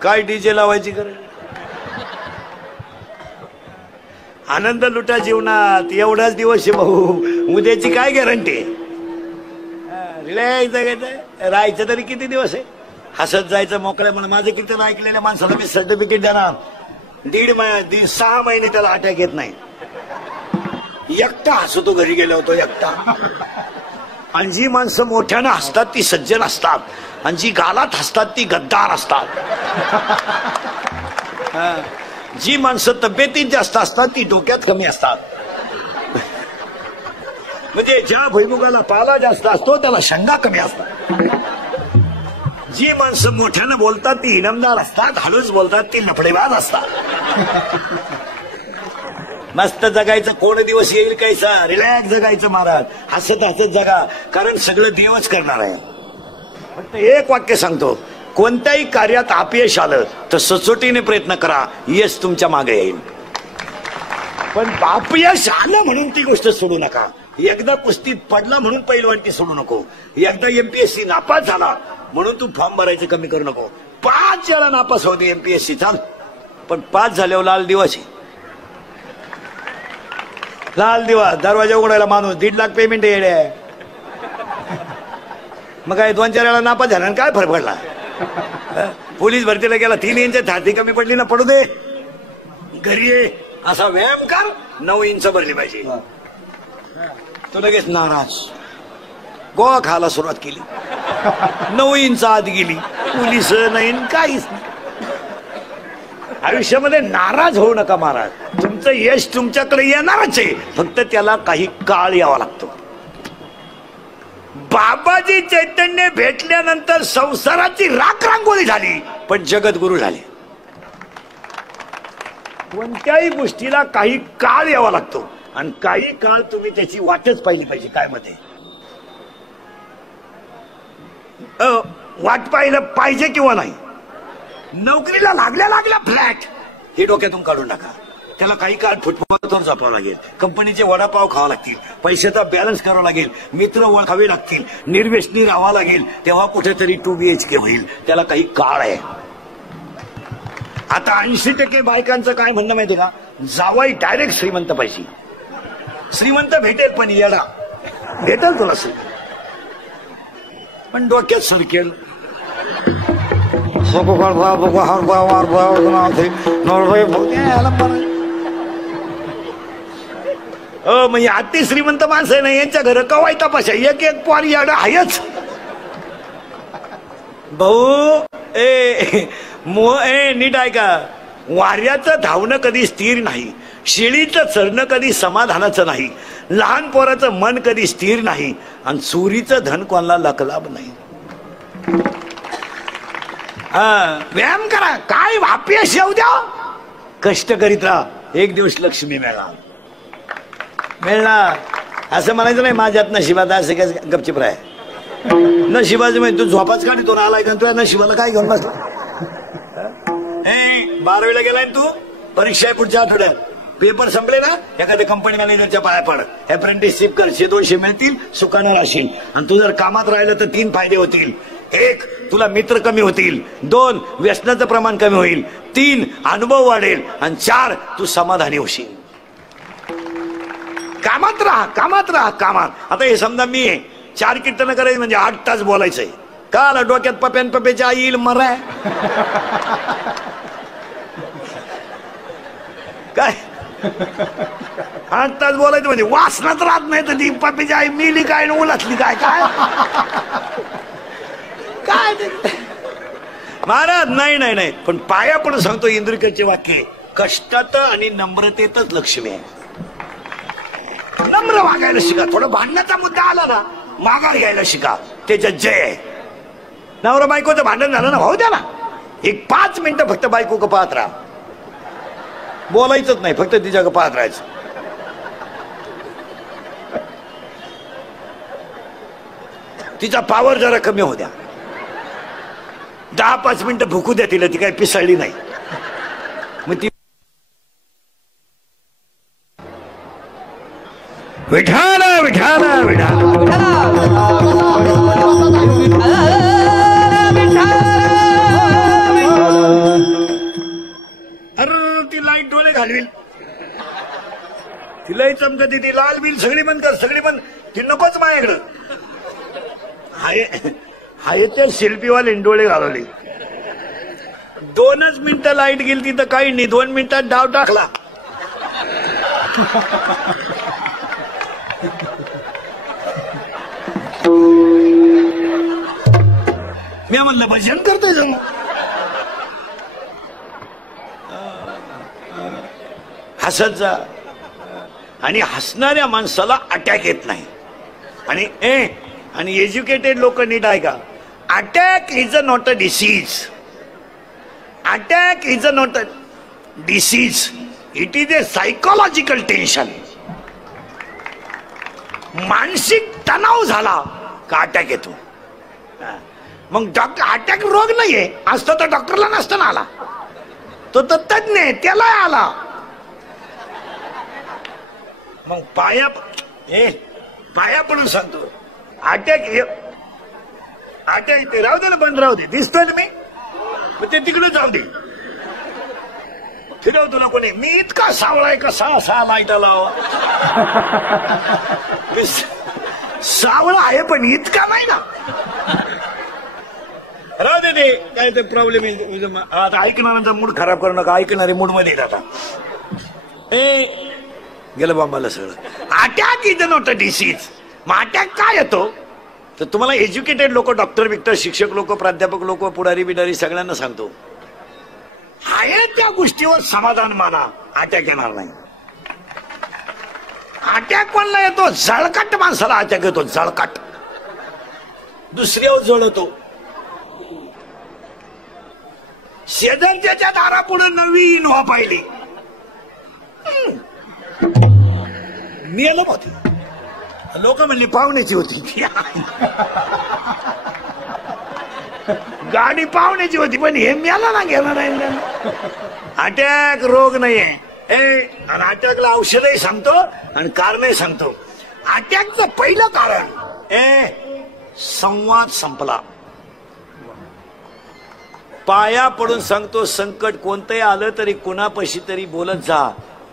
काय डीजे लावायची गरज. आनंद लुटा जीवनात, एवढाच दिवस आहे भाऊ, उद्याची काय गॅरंटी. रिलॅक्स जगायचं, राहायचं तरी किती दिवस आहे. हसत जायचं मोकळ्या. म्हणून माझं कीर्तन ऐकलेल्या माणसाला मी सर्टिफिकेट देणार. 6 महिने त्याला अटॅक येत नाही. एकटा हसतो घरी गेलो होतो एकटा. आणि जी माणसं मोठ्यानं हसतात ती सज्जन असतात, आणि जी गालात हसतात ती गद्दार असतात. जी माणसं तब्येतीत जास्त असतात ती डोक्यात कमी असतात. म्हणजे ज्या भुईमुगाला पाला जास्त असतो त्याला शेंगा कमी असतात. जी माणसं मोठ्यानं बोलतात ती इनामदार असतात, हळूच बोलतात ती लफडेबाज असतात. मस्त जगायचं, कोण दिवस येईल कैसा. रिलॅक्स जगायचं महाराज, हसत हसत जगा, कारण सगळं देवच करणार आहे. फक्त एक वाक्य सांगतो, कोणत्याही कार्यात अपयश आलं तर सचोटीने प्रयत्न करा, यश तुमच्या मागे येईल. पण अपयश आलं म्हणून ती गोष्ट सोडू नका. एकदा कुस्तीत पडला म्हणून पहिलवानटी सोडू नको. एकदा एमपीएससी नापास झाला म्हणून तू फॉर्म भरायचं कमी करू नको. 5 वेळा नापास होते एमपीएससी, चाल, पण 5 झाल्यावर लाल दिवाची. लाल दिवा दरवाजा उघडायला माणूस 1.5 लाख पेमेंट येणे. मग काय 2-4 वेळा नापास झाला काय फरक पडला. पोलीस भरतीला गेला, 3 इंच छाती कमी पडली ना, पडू दे, घरी ये, असा व्यायाम कर. 9 इंच भरली पाहिजे. तो लगेच नाराज, गोवा खायला सुरुवात केली. 9 इंच आत गेली, पोलीस नाही काहीच नाही. आयुष्यामध्ये नाराज होऊ नका महाराज. तुमचं यश तुमच्याकडे येणारच आहे, फक्त त्याला काही काळ यावा लागतो. बाबाजी चैतन्य भेटल्यानंतर संसाराची राख रांगोळी झाली, पण जगद्गुरु झाले. कोणत्याही गोष्टीला काही काळ यावा लागतो, आणि काही काळ तुम्ही त्याची वाटच पाहिली पाहिजे. काय मध्ये वाट पाहिलं पाहिजे किंवा नाही. नोकरीला लागल्या फ्लॅट हे डोक्यातून काढून टाका. त्याला काही काळ फुटपाथवर जपावं लागेल, कंपनीचे वडापाव खावा लागतील, पैशाचा बॅलन्स करावा लागेल, मित्र ओळखावे लागतील, निर्व्यसनी राहावं लागेल, तेव्हा कुठेतरी 2 BHK होईल. त्याला काही काळ आहे. आता 80% बायकांचं काय म्हणणं माहिती का, जावाई डायरेक्ट श्रीमंत पाहिजे. श्रीमंत भेटेल पण येडा भेटेल तुला श्री, पण डोक्यात सरकेल. म्हणजे अति श्रीमंत माणसं आहे ना, यांच्या घर कवाय तपाशा, एक पोर येडा आहेच. भाऊ नीट ऐका, वाऱ्याचं धावणं कधी स्थिर नाही, शेळीचं चरणं कधी समाधानाचं नाही, लहान पोराचं मन कधी स्थिर नाही, आणि चोरीचं धन कोणाला लकलाभ नाही. व्यायाम करा, काय अपयश येऊ द्या, कष्ट करीत राहा, एक दिवस लक्ष्मी मिळणार. असं म्हणायचं नाही माझ्यात नशिबात असं काय गपचिप राह. नशिबाचं म्हणजे तू झोपाच काढतो ना, आलाय का तुझ्या नशिबाला काय घेऊन बसला. 12वीला गेलाय तू, परीक्षा आहे पुढच्या आठवड्यात, पेपर संपले ना, एखाद्या कंपनी मॅनेजरच्या पाया पड, अप्रेंटिसशिप कर, 100-200 मिळतील, सुखानं राहशील. आणि तू जर कामात राहिलं तर 3 फायदे होतील. 1, तुला मित्र कमी होतील. 2, व्यसनाचं प्रमाण कमी होईल. 3, अनुभव वाढेल. आणि 4, तू समाधानी होशील. कामात राहा, कामात राहा, कामात. आता हे समजा मी 4 कीर्तन करायचं म्हणजे 8 तास बोलायचंय. काल डोक्यात पप्यान पप्याची आई येईल मराय काय. 8 तास बोलायचं म्हणजे वासनात राहत नाही तर ती पप्याची आई मिली काय न उलटली काय काय काय महाराज. नाही पण पाया पण सांगतो इंद्रिकरचे वाक्य, कष्टात आणि नम्रतेतच लक्ष्मी आहे. नम्र वागायला शिका. थोडं भांडणाचा मुद्दा आला ना, माघार घ्यायला शिका, त्याच्यात जय आहे. नवरा बायकोचं भांडण झालं ना, भाऊ द्या ना, एक 5 मिनिटं फक्त बायको का पाहत राहा, बोलायचंच नाही, फक्त तिच्या का पाहत राहायचं. तिचा पावर जरा कमी होऊ द्या, 10-5 मिनिटं भुकू द्या तिला, ती काही पिसळली नाही. मग ती विठाला विठाला विठाला बंद कर ती लाल बिल सगळी बंद कर सगळी बंद ती नकोच माझ्याकडं हाय त्या शिल्पीवाले डोळे घालवले 2च मिनिटं लाईट गेली तिथं काही नाही 2 मिनिटात डाव टाकला मी म्हणलं भजन करतोय जण हसत जा आणि हसणाऱ्या माणसाला अटॅक येत नाही आणि एज्युकेटेड लोक नीट आहे का attack is a not a disease attack is a not a disease it is A psychological tension मानसिक तणाव झाला का अटॅक येतो मग डॉक्टर अटॅक रोग नाहीये असतो तर डॉक्टरला नसताना आला तो तर तज्ञ आहे त्याला आला मग पाया पडून सांगतो अटॅक ते राहू दे ना बंद राहू दे दिसतोय ना मी ते तिकडे जाऊ दे फिरव तुला कोणी मी इतका सावळाय का 6 लाईटाला सावळा आहे पण इतका नाही ना राहू दे ते काय ते प्रॉब्लेम आता ऐकणाऱ्यांचा मूड खराब करू नका ऐकणारे मूड मध्ये येत आता गेलं बाबाला सगळं attack is not a disease मग अटॅक काय येतो तर तुम्हाला एज्युकेटेड लोक डॉक्टर बिक्टर शिक्षक लोक प्राध्यापक लोक पुढारी बिडारी सगळ्यांना सांगतो आहे त्या गोष्टीवर समाधान माना अटॅक येणार नाही अटॅक कोणला येतो जळकट माणसाला अटॅक येतो जळकट दुसऱ्यावर जळतो शेजारच्या दारापुढे नवी इनोव्हा पाहिली मेलं होती लोक म्हणली पाहुण्याची होती गाडी पाहुण्याची होती पण हे मेला ना गेला नाही अटॅक रोग नाहीये आणि अटॅकला औषधही सांगतो आणि कारणही सांगतो अटॅकचं पहिलं कारण संवाद संपला पाया पडून सांगतो संकट कोणतंही आलं तरी कुणापाशी तरी बोलत जा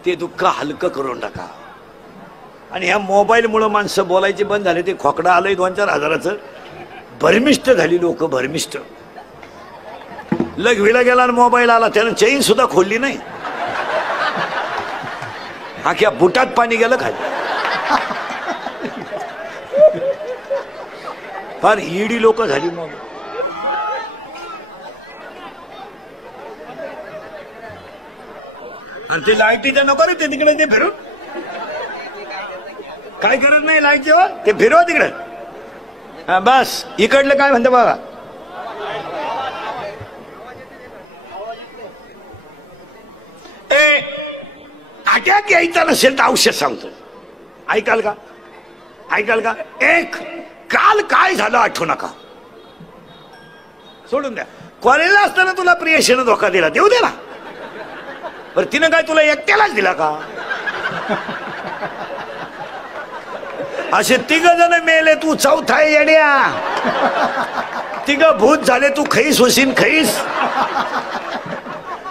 ते दुःख हलकं करून टाका आणि ह्या मोबाईल मुळे माणसं बोलायचे बंद झाले ते खोकडा आलंय 2-4 हजाराचं भरमिष्ट झाली लोक भरमिष्ट लघवीला गेला आणि मोबाईल आला त्यानं चेन सुद्धा खोलली नाही अख्या बुटात पाणी गेलं खाली फार ईडी लोक झाली मग आणि ते लाईटीच्या नको रे ते तिकडे ते फिरून काय करत नाही लाईटच्या ते फिरवा तिकडे हा बस इकडलं काय म्हणते बघा अटॅक यायचा नसेल तर औषध सांगतो ऐकाल का काल काय झालं आठवू नका सोडून द्या कॉलेजला असताना तुला प्रियशीनं धोका दिला देऊ दे ना बरं तिनं काय तुला एकट्यालाच दिला का असे 3 जण मेले तू चौथा येड्या 3 भूत झाले तू खैस होशील खैस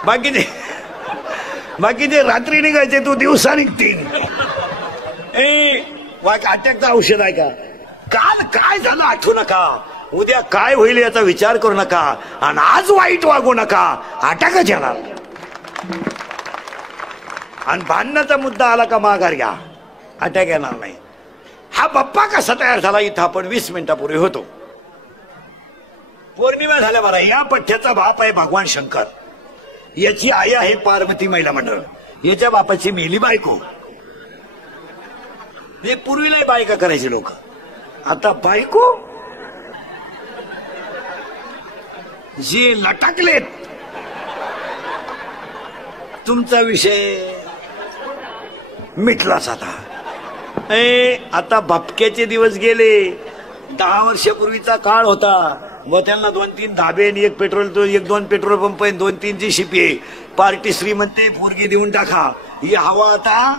बाकीचे रात्री निघायचे तू दिवसा निघतील अटॅकचं औषध आहे का काल काय झालं आठवू नका उद्या काय होईल याचा विचार करू नका आणि आज वाईट वागू नका अटॅकच येणार आणि भांडणाचा मुद्दा आला का माघार घ्या अटॅक येणार नाही हा बाप्पा कसा तयार झाला इथं आपण 20 मिनिटापूर्वी होतो पौर्णिमा झाल्या बरं या पठ्याचा बाप आहे भगवान शंकर याची आई आहे पार्वती महिला मंडळ याच्या बापाची मेली बायको हे पूर्वीला बायका करायचे लोक आता बायको जे लटकलेत तुमचा विषय मिटलाच आता भपक्याचे दिवस गेले 10 वर्षापूर्वीचा काळ होता व त्यांना 2-3 धाबे आणि 1 petrol 1-2 petrol pump 2-3 GCP party श्रीमंती पोरगी देऊन टाका ही हवा आता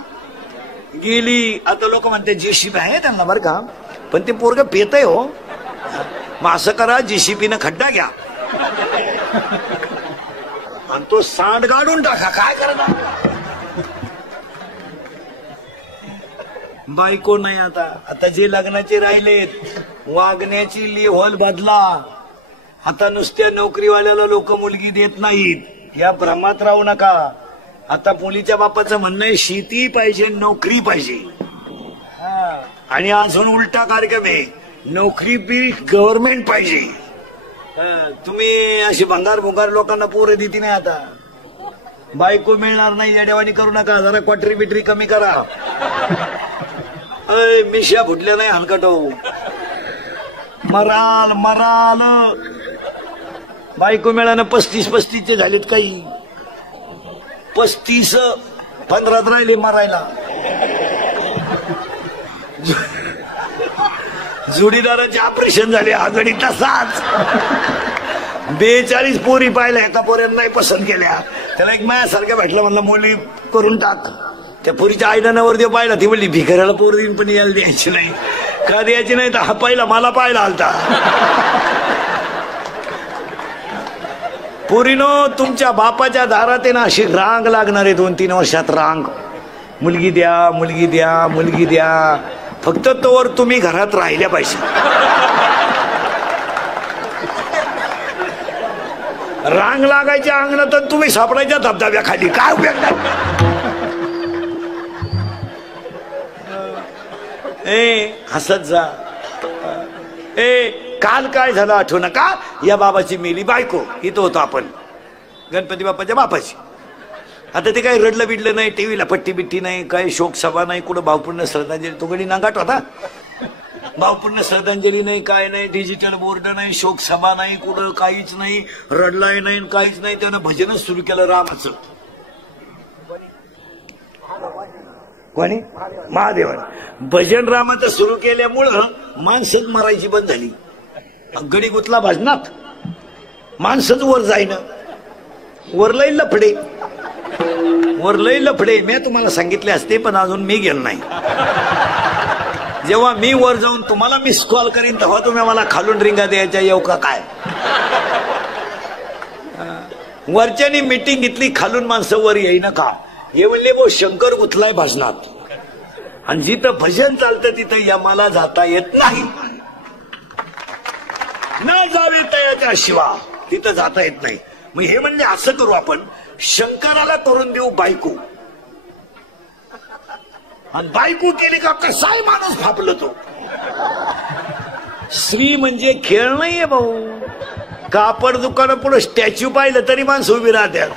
गेली आता लोक म्हणते जीसीपी आहे त्यांना बरं का पण ते पोरग पेतय हो मग असं करा जीसीपीनं खड्डा घ्या आणि तो सांड गाडून टाका काय करणार बायको नाही आता जे लग्नाचे राहिलेत वागण्याची लेव्हल बदला. आता नुसत्या नोकरीवाल्याला लोक मुलगी देत नाहीत या भ्रमात राहू नका. आता मुलीच्या बापाचं म्हणणं आहे शेती पाहिजे नोकरी पाहिजे. आणि अजून उलटा कार्यक्रम आहे नोकरी बी गव्हर्नमेंट पाहिजे. तुम्ही अशी भंगार भुंगार लोकांना पोरं देती नाही. आता बायको मिळणार नाही येडेवाणी करू नका. जरा क्वाटरी बिटरी कमी करा. मिशा फुटल्या नाही हलकटो मराल मराल. बायको मिळानं 35-35चे झालेत काही 35 15 राहिले मरायला. जोडीदाराचे ऑपरेशन झाले आघाडी तसाच 42 पोरी पाहिल्या एका पोऱ्यानं नाही पसंत केल्या. त्याला एक माझ्यासारख्या भेटलं म्हणलं मुली करून टाक. त्या पोरीच्या आईला नवरदेव पाहिला ती म्हणली भिकाऱ्याला पोर देईन पण यायला द्यायची नाही. का द्यायची नाही तर हा पाहिला मला पाहिला आलता. पोरीनो तुमच्या बापाच्या दारात आहे ना अशी रांग लागणार आहे 2-3 वर्षात रांग. मुलगी द्या मुलगी द्या मुलगी द्या. फक्त तोवर तुम्ही घरात राहिल्या पाहिजे. रांग लागायच्या अंगणात तुम्ही सापडायच्या धबधब्याखाली काय उपयोग नाही. हसत जा. काल काय झालं आठवू नका. या बाबाची मेली बायको इथं होतो आपण गणपती बाप्पाच्या बापाची. आता ते काही रडलं बिडलं नाही टीव्हीला पट्टी बिट्टी नाही काही शोक सभा नाही कुठं भावपूर्ण श्रद्धांजली. तो गडी नांगाट होता. भावपूर्ण श्रद्धांजली नाही काय नाही डिजिटल बोर्ड नाही शोक सभा नाही कुठं काहीच नाही रडलाय नाही काहीच नाही. त्यानं भजनच सुरू केलं रामाचं. कोणी महादेवाने भजन रामाचं सुरू केल्यामुळं माणसंच मरायची बंद झाली. गडी गुतला भजनात माणसंच वर जाईन. वर लई लफडे मी तुम्हाला सांगितले असते पण अजून मी गेलो नाही. जेव्हा मी वर जाऊन तुम्हाला मिस कॉल करीन तेव्हा तुम्ही मला खालून रिंगा द्यायच्या येऊ का काय. वरच्यानी मीटिंग घेतली खालून माणसं वर येईना का. हे म्हणले भाऊ शंकर गुतलाय भाषणात आणि जिथं भजन चालतं तिथं यमाला जाता येत नाही. न जावे तयाच्या शिवा तिथं जाता येत नाही. मग हे म्हणले असं करू आपण शंकराला करून देऊ बायको. आणि बायको केली का कसाय माणूस फापलं तो. स्त्री म्हणजे खेळ नाहीये भाऊ. कापड दुकानं पुढे स्टॅच्यू पाहिलं तरी माणसं उभी राहत्यात.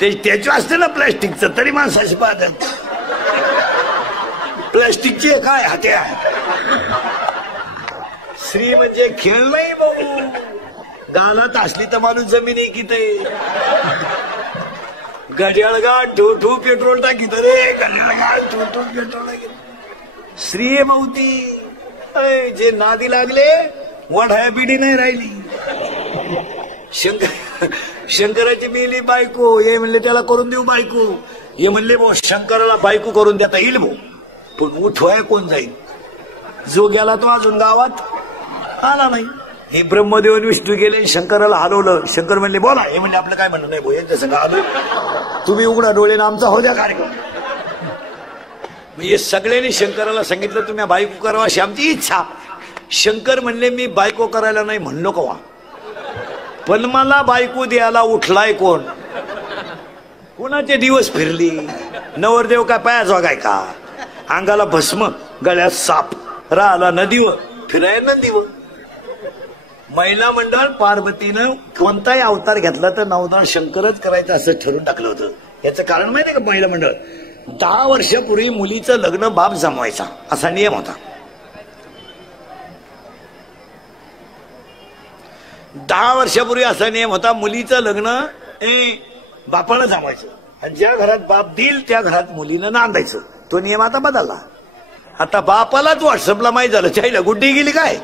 ते स्टॅच्यू असते ना प्लॅस्टिकचं तरी माणसाशी पाहतात. प्लॅस्टिकची काय हात्या. स्त्री म्हणजे खेळ नाही भाऊ. गालात असली तर माणूस जमीन किती घड्याळ गाठ ठू पेट्रोल टाकीत रे. घड्याळ गाठ ठू पेट्रोल टाकीत. स्त्री आहे भाऊ ती. जे नादी लागले वढाया बिडी नाही राहिली. शंकराची मेली बायको. हे म्हणले त्याला करून देऊ बायको. हे म्हणले भाऊ शंकराला बायको करून देता येईल भाऊ पण उठवाय कोण जाईल. जो गेला तो अजून गावात आला नाही. हे ब्रह्मदेव विष्णू गेले शंकराला हलवलं. शंकर म्हणले बोला. हे म्हणले आपलं काय म्हणणं नाही भाऊ यांच्या सगळं आलो तुम्ही उघडा डोळे आमचा हो द्या कार्यक्रम. हे सगळ्यांनी शंकराला सांगितलं तुम्ही बायको करावा अशी आमची इच्छा. शंकर म्हणले मी बायको करायला नाही म्हणलो कवा पण मला बायको द्यायला उठलाय कोण. कोणाचे दिवस फिरली. नवरदेव काय पायाचा काय का. अंगाला भस्म गळ्यात साप राहिला नदीवर फिराय नदीवर. महिला मंडळ पार्वतीनं कोणताही अवतार घेतला तर नवदान शंकरच करायचं असं ठरवून टाकलं होतं. याचं कारण माहिती का. महिला मंडळ 10 वर्षापूर्वी मुलीचं लग्न बाप जमवायचा असा नियम होता. 10 वर्षापूर्वी असा नियम होता मुलीचं लग्न बापानं जमवायचं आणि ज्या घरात बाप देईल त्या घरात मुलीनं नांदायचं. तो नियम आता बदलला. आता बापालाच व्हॉट्सअपला माहिती झालं चायला गुड्डी गेली काय.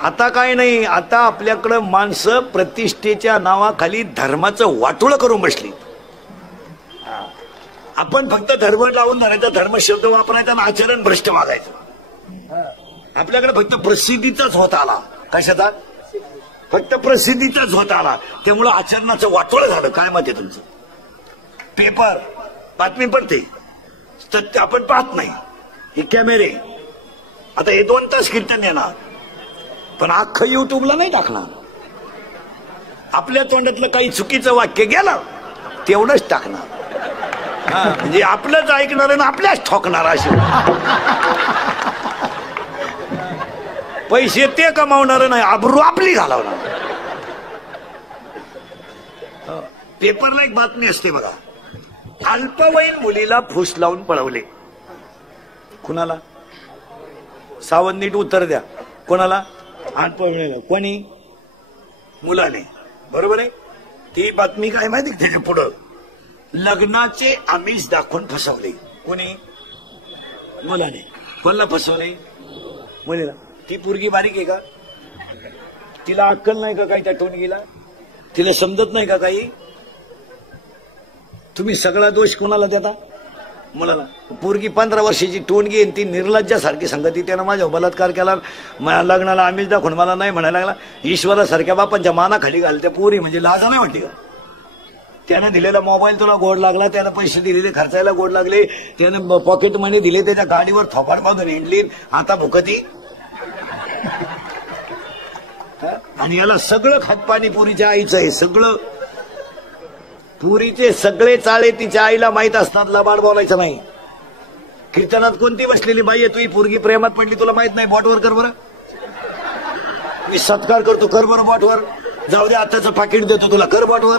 आता काय नाही. आता आपल्याकडं माणसं प्रतिष्ठेच्या नावाखाली धर्माचं वाटोळं करून बसली. आपण फक्त धर्म लावून धरायचा धर्म शब्द वापरायचा आणि आचरण भ्रष्ट वागायचं. आपल्याकडे फक्त प्रसिद्धीचाच होत आला. कशाचा फक्त प्रसिद्धीचाच होता आला, त्यामुळं आचरणाचं वाटोळ झालं. काय मत आहे तुमचं? पेपर बातमी पडते तर आपण पाहत नाही, हे कॅमेरे. आता हे 2 तास कीर्तन येणार, पण अख्खं युट्यूबला नाही टाकणार. आपल्या तोंडातलं काही चुकीचं वाक्य गेलं तेवढंच टाकणार. म्हणजे आपलंच ऐकणार आणि आपल्याच ठोकणार. असे पैसे ते कमावणार नाही, आबरू आपली घालवणार. पेपरला एक बातमी असते बघा, अल्पवयीन मुलीला फुस लावून पळवले. कुणाला? सावध नीट उत्तर द्या. कोणाला? अल्पवयीन. कोणी? मुलाने. बरोबर आहे. ती बातमी काय माहिती त्याच्या पुढं, लग्नाचे आमिष दाखवून फसवले. कोणी? मुलाने. कोणाला फसवले? मुलीला. ती पोरगी बारीक आहे का? तिला अक्कल नाही का काही त्या टोनगीला? तिला समजत नाही का काही? तुम्ही सगळा दोष कोणाला देता? मुलाला. पोरगी 15 वर्षाची टोनगी आणि ती निर्लज्जासारखी संगती, त्यानं माझ्या बलात्कार केला, लग्नाला आमिष दाखवून मला नाही म्हणायला लागला. ईश्वरासारख्या बापांच्या मानाखाली घालत्या पोरी, म्हणजे लाजा नाही वाटली का? त्यानं दिलेला मोबाईल तुला गोड लागला, त्यानं पैसे दिले ते खर्चायला गोड लागले, त्यानं पॉकेट मनी दिले, त्याच्या गाडीवर थोपाड बांधून हिंडली, आता भुकती. आणि याला सगळं खतपाणी पुरीच्या आईचं आहे. सगळं पुरीचे सगळे चाळे तिच्या आईला माहित असतात. लबाड बोलायचं नाही. कीर्तनात कोणती बसलेली बाई आहे, तुझी पोरगी प्रेमात पडली तुला माहित नाही? बोटवर कर बरं. मी सत्कार करतो, कर बरं बोटवर. जाऊ दे, आताचं पाकिट देतो तुला, कर बोटवर.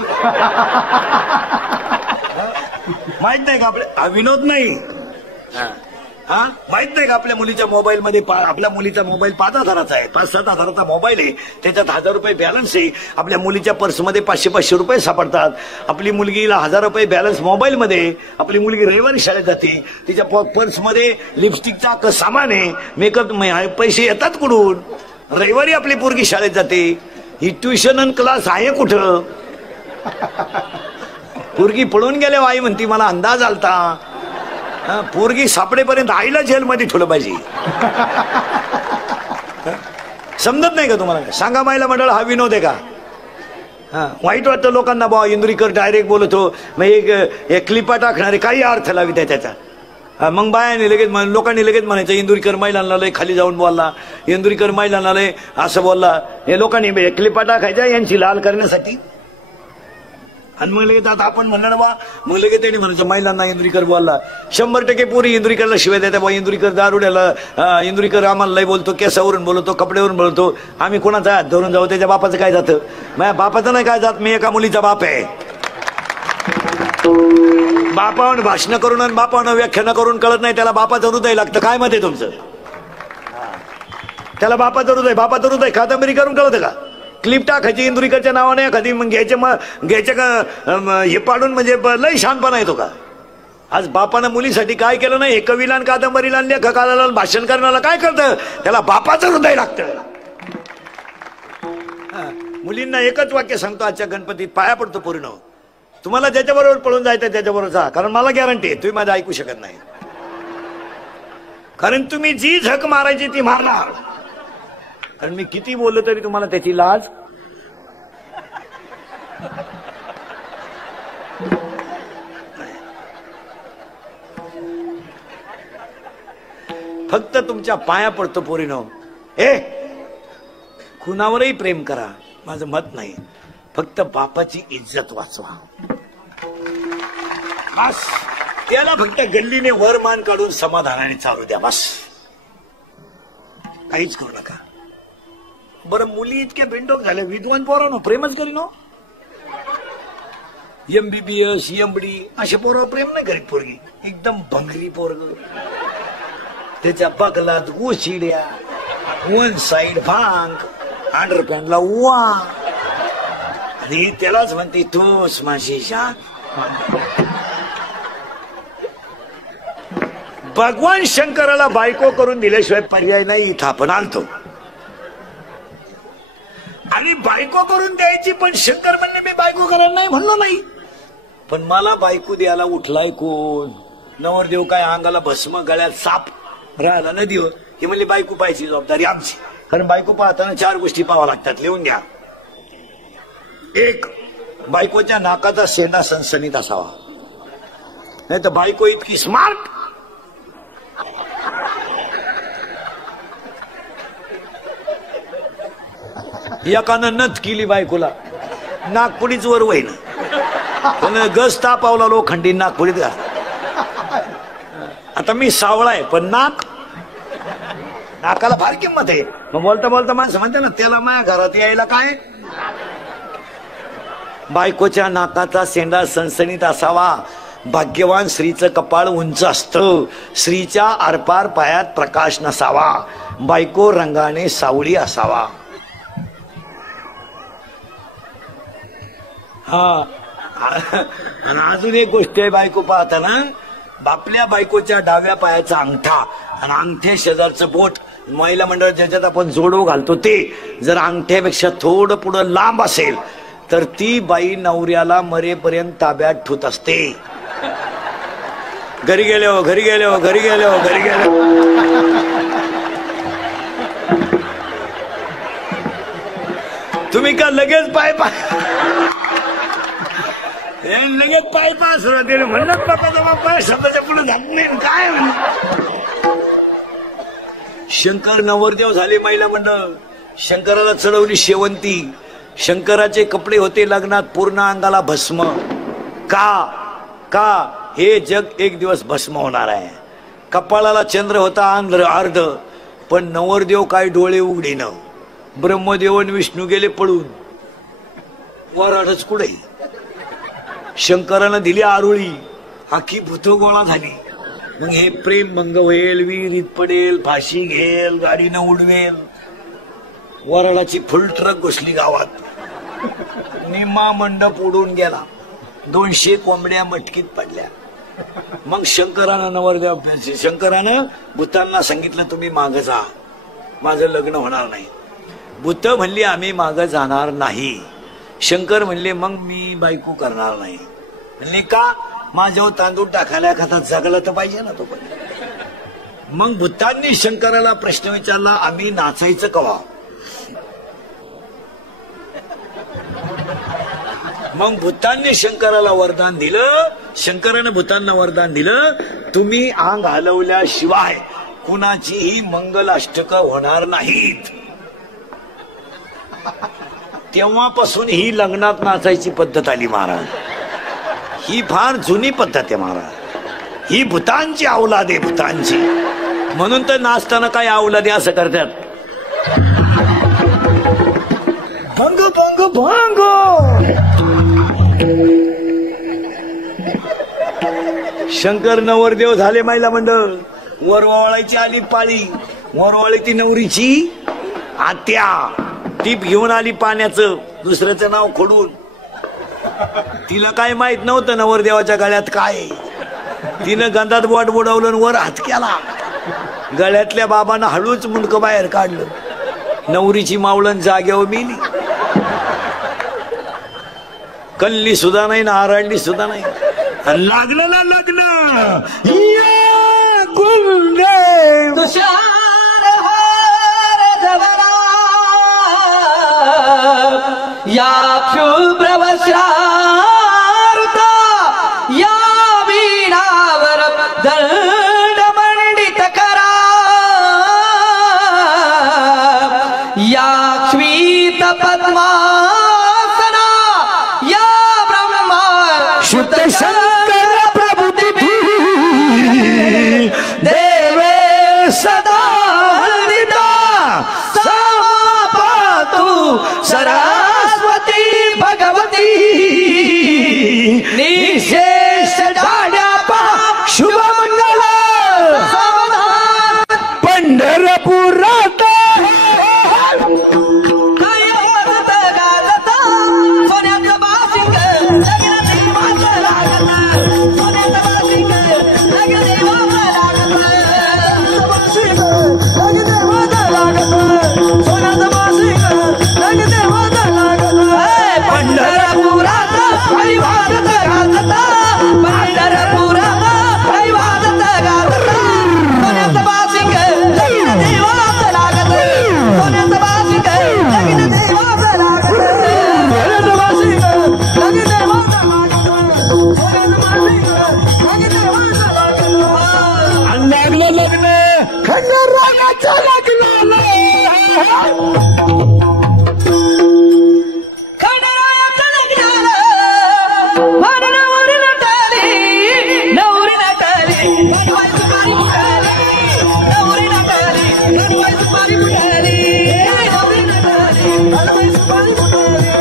माहित नाही का आपल्या? विनोद नाही. माहित नाही का आपल्या मुलीच्या मोबाईल मध्ये? आपल्या मुलीचा मोबाईल 5,000चा आहे, 5-7 हजाराचा मोबाईल आहे, त्याच्यात 1000 रुपये बॅलन्स आहे. आपल्या मुलीच्या पर्समध्ये 500-500 रुपये सापडतात. आपली मुलगीला 1000 रुपये बॅलन्स मोबाईल मध्ये. आपली मुलगी रविवारी शाळेत जाते, तिच्या पर्समध्ये लिपस्टिकचा सामान आहे, मेकअप पैसे येतात कुठून? रविवारी आपली पोरगी शाळेत जाते. ही ट्युशन आणि क्लास आहे कुठं? पोरगी पळून गेल्या आई म्हणती मला अंदाज आलता. पोरगी सापडेपर्यंत आईला जेलमध्ये ठेवलं पाहिजे. समजत नाही का तुम्हाला? सांगा मायला मंडळ हा विनोद आहे का? वाईट वाटतं लोकांना, बा इंदुरीकर डायरेक्ट बोलतो, मग एक क्लिपा टाकणारे काही अर्थ लावी त्याचा. मग बायाने लगेच लोकांनी लगेच म्हणायचं इंदुरीकर महिलांना लय खाली जाऊन बोलला, इंदुरीकर महिलांना लय असं बोलला. हे लोकांनी क्लिपा टाकायच्या यांची लाल करण्यासाठी. आणि मग लगेच आता आपण म्हणलं ना बा, मग लगेच त्यांनी म्हणायचं महिलांना इंदुरीकर बोलला. 100% पोरी इंदुरीकरला शिवाय देतात. बा इंदुरीकर दारुड्याला, इंदुरीकर आम्हाला लय बोलतो, केसावरून बोलतो, कपड्यावरून बोलतो. आम्ही कोणाचा हात धरून जाऊ? त्याच्या बापाचं काय जातं? माझ्या बापाचं नाही काय जात, मी एका मुलीचा बाप आहे. बापावर भाषण करून आणि बापावर व्याख्यान करून कळत नाही, त्याला बापाचं हृदय लागतं. काय मत आहे तुमचं? त्याला बापाचं हृदय कादंबरी करून कळतं का? क्लिप टाकायची इंदुरीकरच्या नावाने एखादी, मग घ्यायचे का हे पाडून, म्हणजे लय शानपणा येतो का? आज बापानं मुलीसाठी काय केलं नाही? कवीला आणि कादंबरीला, लेखकाला, भाषण करण्याला काय करतं? त्याला बापाचं हृदय लागतं. मुलींना एकच वाक्य सांगतो आजच्या गणपतीत, पाया पडतो पूर्ण. तुम्हाला ज्याच्याबरोबर पळून जायचं त्याच्याबरोबर जा, कारण मला गॅरंटी आहे तुम्ही माझं ऐकू शकत नाही. कारण तुम्ही जी झक मारायची ती मारणार. कारण मी किती बोललो तरी तुम्हाला त्याची लाज. फक्त तुमच्या पाया पडतो पोरीनो. कुणावरही प्रेम करा, माझं मत नाही. फक्त बापाची इज्जत वाचवा बस. त्याला फक्त गल्लीने वर मान काढून समाधानाने चालू द्या बस. काहीच करू नका. बरं, मुली इतक्या बिंडोक झाल्या, विद्वान पोरांनो प्रेमच करीन. MBBS MD अशा पोरावर प्रेम नाही करीत पोरगी. एकदम भंगरी पोरग, त्याच्या बगलात गोशिड्या, 1 साइड भांग, अंडरपॅनला वा, आणि त्यालाच म्हणते तूच माझी जान. भगवान शंकराला बायको करून दिल्याशिवाय पर्याय नाही. इथं आपण आणतो आणि बायको करून द्यायची, पण शंकर म्हणणे मी बायको करायला नाही म्हणलो नाही. पण मला बायको द्यायला उठलाय कोण? नवरदेव काय अंगाला भस्म, गळ्यात साप राहिला नदीवर, ही म्हणली बायको पाहायची जबाबदारी आमची. कारण बायको पाहताना 4 गोष्टी पाहाव्या लागतात, लिहून घ्या. एक, बायकोच्या नाकाचा शेंडा सणसणीत असावा, नाही तर बायको इतकी स्मार्ट एकानं नथ केली बायकोला, नागपुडीच वर वहीन पण गज तापावला लोखंडी नागपुडीत घाल. आता मी सावळा आहे पण नाकाला फार किंमत आहे. मग बोलता बोलता माणसं म्हणते ना त्याला माझ्या घरात यायला काय. बायकोच्या नाकाचा शेंडा सणसणीत असावा. भाग्यवान स्त्रीचं कपाळ उंच असतं. स्त्रीच्या आरपार पायात प्रकाश नसावा. बायको रंगाने सावळी असावा. हा, आणि अजून एक गोष्ट आहे, बायको पाहताना आपल्या बायकोच्या डाव्या पायाचा अंगठा आणि अंगठ्या शेजारचं बोट, महिला मंडळ ज्याच्यात आपण जोडो घालतो ते जर अंगठ्यापेक्षा थोडं पुढं लांब असेल तर ती बाई नवऱ्याला मरेपर्यंत ताब्यात ठेवत असते. घरी गेले हो, घरी गेले हो, घरी गेले हो, घरी गेले हो. तुम्ही का लगेच पाय लगेच पाय सुरुवातीला म्हणत बाबा शब्दाच्या पुढे जात नाही काय म्हणत. शंकर नवरदेव झाले महिला मंडळ. शंकराला चढवली शेवंती. शंकराचे कपडे होते लग्नात पूर्ण अंगाला भस्म. का हे जग एक दिवस भस्म होणार आहे. कपाळाला चंद्र होता अर्ध, पण नवरदेव काय डोळे उघडीनं. ब्रह्मदेव आणि विष्णू गेले पळून. वराडच कुठे. शंकरानं दिली आरुळी. आखी भूतो गोळा झाली. मग हे प्रेम भंग होईल, विहिरीत पडेल, फाशी घेल, गाडीनं उडवेल. वराडाची फुल ट्रक घुसली गावात. निम्मा मंडप उडून गेला. 200 कोंबड्या मटकीत पडल्या. मग शंकरानं भूतांना सांगितलं तुम्ही मागं जा, माझं लग्न होणार नाही. भूत म्हणली आम्ही मागं जाणार नाही. शंकर म्हणले मग मी बायको करणार नाही. म्हणले का. माझ्यावर तांदूळ टाकायला एखादा जगला तर पाहिजे ना तो पण. मग भूतांनी शंकराला प्रश्न विचारला आम्ही नाचायचं कवा. मग भूतांनी शंकराला वरदान दिलं. शंकरानं भूतांना वरदान दिलं तुम्ही अंग हलवल्याशिवाय कुणाचीही मंगल अष्टक होणार नाहीत. तेव्हापासून ही लग्नात नाचायची पद्धत आली महाराज. ही फार जुनी पद्धत आहे महाराज. ही भूतांची औलाद आहे, भूतांची. म्हणून तर नाचताना काय औलाद असं करतात. भंग भंग भंग. शंकर नवरदेव झाले महिला मंडळ. वरवाळायची आली पाळी. वरवाळी ती नवरीची आत्या. टीप घेऊन आली पाण्याचं, दुसऱ्याचं नाव खोडून. तिला काय माहित नव्हतं नवरदेवाच्या गळ्यात काय. तिनं गंधात बोट बुडवलं वर हात केला. गळ्यातल्या बाबांना हळूच मुंडकं बाहेर काढलं. नवरीची मावळण जाग्यावर मिली. कल्ली सुद्धा नाही ना आरडली सुद्धा नाही. लागलं ना लग्न. या शुभ्रवस्त्रारुता या वीणावर दंड मंडित करा. या श्वेत पद्मासना या ब्रह्मा शुद्ध शंकर प्रभुती देवे सदा वंदिता समापातु सरस्वती भगवती. निशेष डाड्यापा शुभ मंगल. पंढरपुरात सोन्याचं बासिंग पंढरपुरात हरिभारत गाजता. नवऱ्याच्या लग्नाला खंडरायाच्या लग्नाला भारी नवरी नटाली नवरी नटाली गणवाई सुपारी फुटाली नवरी नटाली गणवाई सुपारी फुटाली नवरी नटाली गणवाई सुपारी फुटाली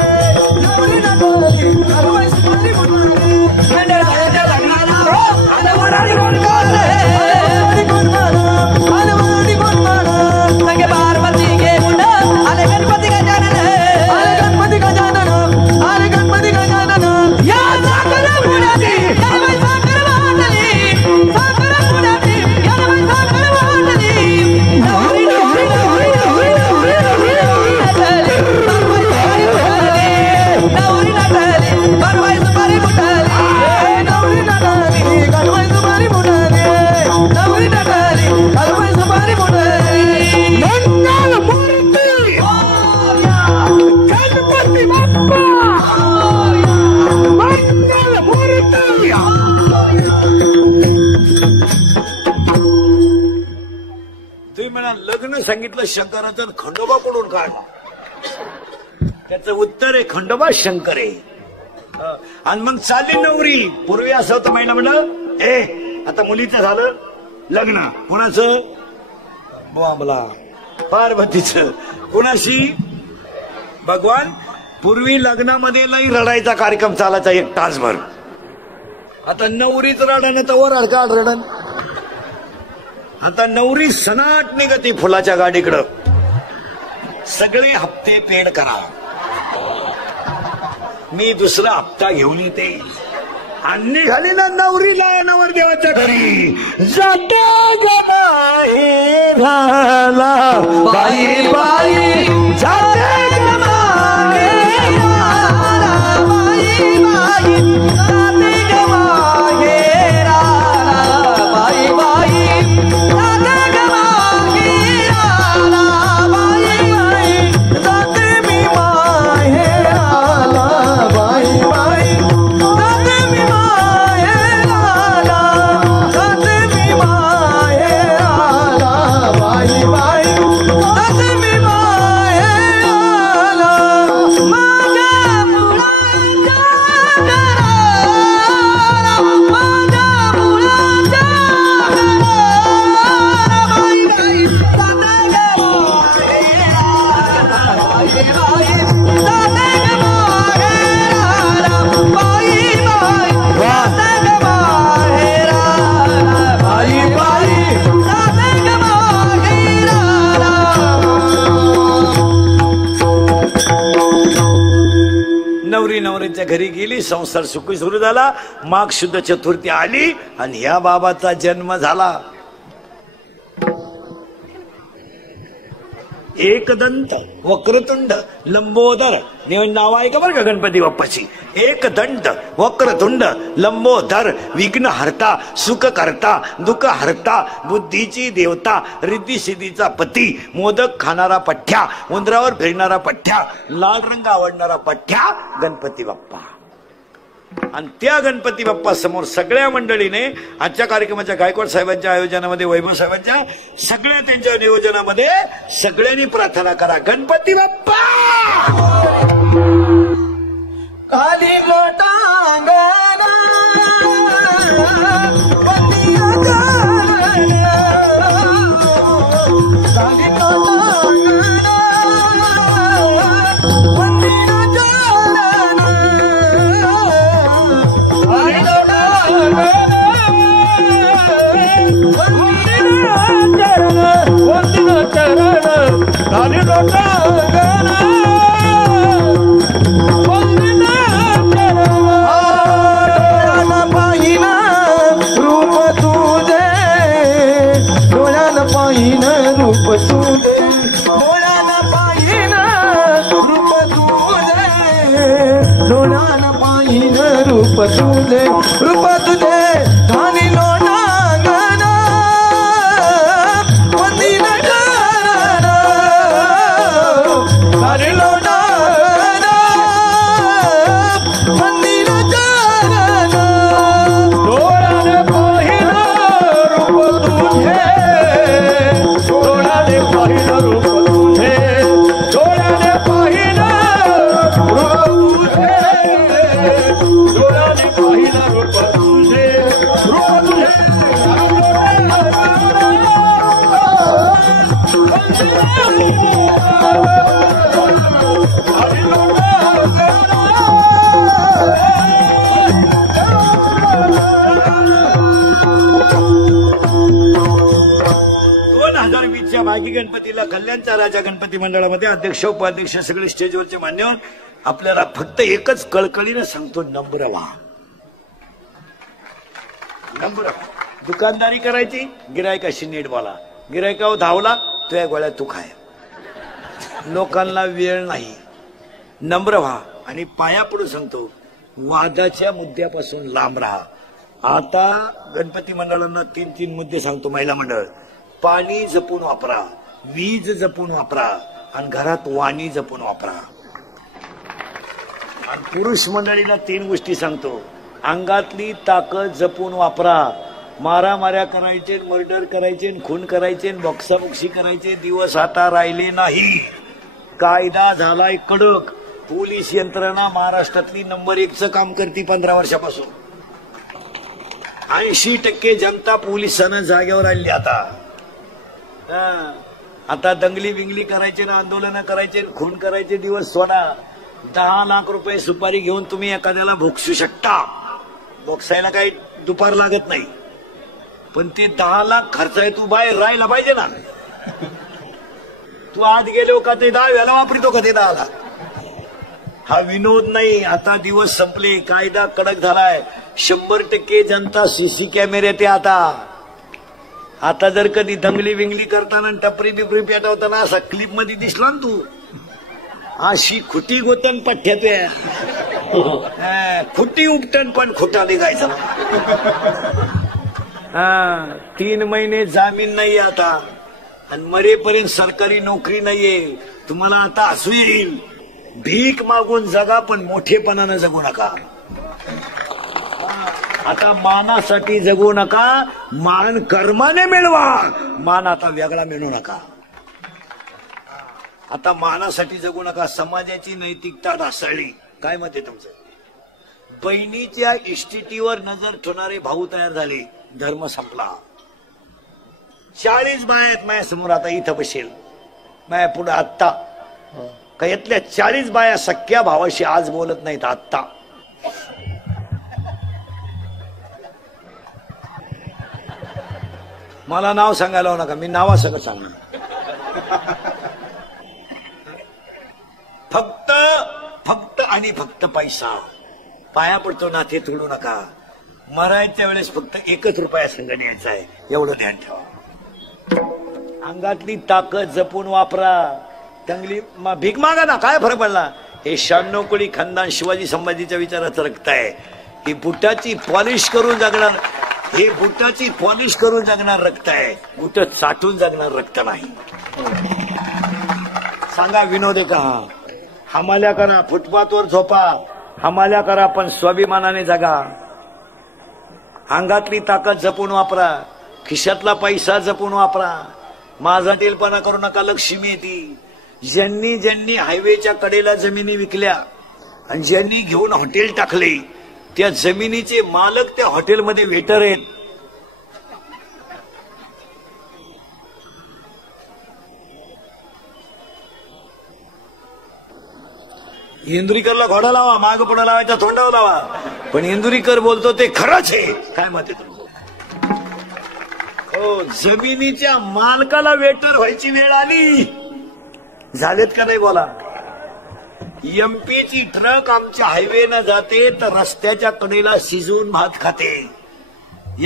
नवरी नटाली गणवाई सुपारी फुटाली खंडरायाच्या लग्नाला आले वराडी कोण बोलले कोण बोलले आले वराडी कोण बोलले संगे पार्वती के मुंडा आले गणपती गजानन आले गणपती गजानन आले गणपती गजानन या साखर फुटाली गणवाई साखर वाटली साखर फुटाली गणवाई साखर वाटली नवरी नवरी नवरी नवरी नवरी नवरी नवरी सुपारी फुटाली नवरी नटाली गणवाई सुपारी फुटाली नवरी नटाली गणवाई सुपारी फुटाली मंगल मूर्ती गणपती बाप्पा मंगल मूर्ती तुम्ही म्हणा लग्न सांगितलं शंकराचं खंडोबा पडून काढला त्याचं उत्तर आहे खंडोबा शंकर आहे आणि मग चालली नवरी पूर्वी असं होतं महिला म्हणलं ए आता मुलीचं झालं लग्न कोणाचं बोंबला पार्वतीचं कोणाशी भगवान पूर्वी लग्नामध्ये नाही रडायचा कार्यक्रम चालायचा 1 तासभर आता नवरीच रडण तर वर काढ रडण आता नवरी सनाट निघती फुलाच्या गाडीकडं सगळे हप्ते पेड करा मी दुसरा हप्ता घेऊन येते आणि निघाली ना नवरीला नवरदेवाच्या घरी जाते ग माहेराला बाई बाई जाते ग माहेराला बाई बाई जाते ग माहेराला बाई बाई जाते ग माहेराला बाई बाई जाते मी माहेराला बाई बाई जाते मी माहेराला जाते मी माहेराला बाई बाई जाते मी माहेराला माझ्या मुलाच्या घराला माझ्या मुलाच्या नवरी नवरीच्या घरी गेली संसार सुखी सुरू झाला माघ शुद्ध चतुर्थी आली आणि ह्या बाबाचा जन्म झाला एकदंत वक्रतुंड लंबोदर नाव आहे का बरं का गणपती बाप्पाची एकदंत वक्रतुंड लंबोदर विघ्न हरता सुख करता दुःख हरता बुद्धीची देवता रिद्धी सिद्धीचा पती मोदक खाणारा पठ्ठ्या उंदरावर फिरणारा पठ्ठ्या लाल रंग आवडणारा पठ्ठ्या गणपती बाप्पा आणि त्या गणपती बाप्पा समोर सगळ्या मंडळीने आजच्या कार्यक्रमाच्या गायकवाड साहेबांच्या आयोजनामध्ये वैभव साहेबांच्या सगळ्या त्यांच्या नियोजनामध्ये सगळ्यांनी प्रार्थना करा गणपती बाप्पा काली लोटांगणा पतिया जाणा काली लोटांगणा पतिया जाणा काली लोटांगणा पतिया चरण काली लोटांगणा रूप तुझे डोळ्यानं पाहिन रूप तुझे डोळ्यानं पाहिन रूप तुझे धानी लोणांगण मंदिर चरण धानी लोणांगण मंदिर चरण डोळ्यानं पाहिन रूप तुझे या मागी गणपतीला कल्याणच्या राजा गणपती मंडळामध्ये अध्यक्ष उपाध्यक्ष सगळे स्टेजवरचे मान्यवर आपल्याला फक्त एकच कळकळीने सांगतो, नम्र व्हा. नम्र दुकानदारी करायची, गिरायकाशी नीट बोला. गिरायकावर धावला तुझ्या गोळ्या तू खाय. लोकांना वेळ नाही. नम्र व्हा. आणि पाया पडून सांगतो, वादाच्या मुद्द्यापासून लांब राहा. आता गणपती मंडळांना 3 मुद्दे सांगतो. महिला मंडळ, पाणी जपून वापरा, वीज जपून वापरा आणि घरात वाणी जपून वापरा. आणि पुरुष मंडळीला 3 गोष्टी सांगतो. अंगातली ताकद जपून वापरा. मारामाऱ्या करायचे, मर्डर करायचे, खून करायचे, बॉक्साबॉक्सी करायचे दिवस आता राहिले नाही. कायदा झालाय कडक. पोलीस यंत्रणा महाराष्ट्रातली नंबर 1चं काम करते 15 वर्षापासून. 80% जनता पोलिसांना जागेवर आली. आता दंगली बिंगली करायचे ना, आंदोलन करायचे, खून करायचे दिवस सोडा. 10 लाख रुपये सुपारी घेऊन तुम्ही एखाद्याला भोगसू शकता. भोगसायला काही दुपार लागत नाही. पण ते 10 लाख खर्च आहे, तू बाहेर राहायला पाहिजे ना. तू आत गेलो का ते 10 वेळा वापरतो का ते 10 लाख. हा विनोद नाही. आता दिवस संपले, कायदा कडक झालाय. 100% जनता सीसी कॅमेऱ्यात आहे. आता जर कधी दंगली विंगली करताना टपरी बिपरी पेटवताना असा क्लिप मध्ये दिसला ना तू, अशी खुटी गोतन पठ्यात खुटी उपटन पण खोटा निघायचा. 3 महिने जामीन नाही आता आणि मरेपर्यंत सरकारी नोकरी नाहीये. तुम्हाला आता हसू येईल. भीक मागून जगा पण मोठेपणानं जगू नका. आता मानासाठी जगू नका, मान कर्माने मिळवा. मान आता वेगळा मिळू नका. आता मानासाठी जगू नका. समाजाची नैतिकता ढासळली. काय मत आहे तुमचं? बहिणीच्या इष्टिटीवर नजर ठेवणारे भाऊ तयार झाले. धर्म संपला. 40 बाया आहेत माझ्या समोर. आता इथं बसेल माझ्या पुढे आत्ता का यातल्या 40 बाया सख्या भावाशी आज बोलत नाहीत. आत्ता मला नाव सांगायला लावू नका, मी नावासकट सांगणार. फक्त आणि फक्त पैसा. पाया पडतो नाते तोडू नका. मरायच्या वेळेस फक्त 1 रुपया संघ न्यायचा आहे, एवढं ध्यान ठेवा. अंगातली ताकद जपून वापरा. चांगली भीक मागा ना, काय फरक पडला. हे 96 कोळी खानदान शिवाजी संभाजीच्या विचाराचं रक्त आहे. ही बुटाची पॉलिश करून जगणार, हे बुटाची पॉलिश करून जगणार रक्त आहे. बुट चाटून जगणार रक्त नाही. सांगा विनोद आहे का? हमाल्या करा, फुटपाथवर झोपा, हमाल्या करा, पण स्वाभिमानाने जगा. अंगातली ताकद जपून वापरा. खिशातला पैसा जपून वापरा. माझा टेलपणा करू नका, लक्ष्मी येते. ज्यांनी हायवेच्या कडेला जमिनी विकल्या आणि ज्यांनी घेऊन हॉटेल टाकले, त्या जमिनीचे मालक त्या हॉटेलमध्ये वेटर आहेत. इंदुरीकरला घोडा लावा, माग पुढे लावायचा तोंडावर लावा, पण इंदुरीकर बोलतो ते खरंच आहे. काय मत आहे तुमचं? हो, जमिनीच्या मालकाला वेटर व्हायची वेळ आली. झालेत का नाही बोला? एमपीची ट्रक आमच्या हायवेनं जाते तर रस्त्याच्या कडेला शिजून भात खाते.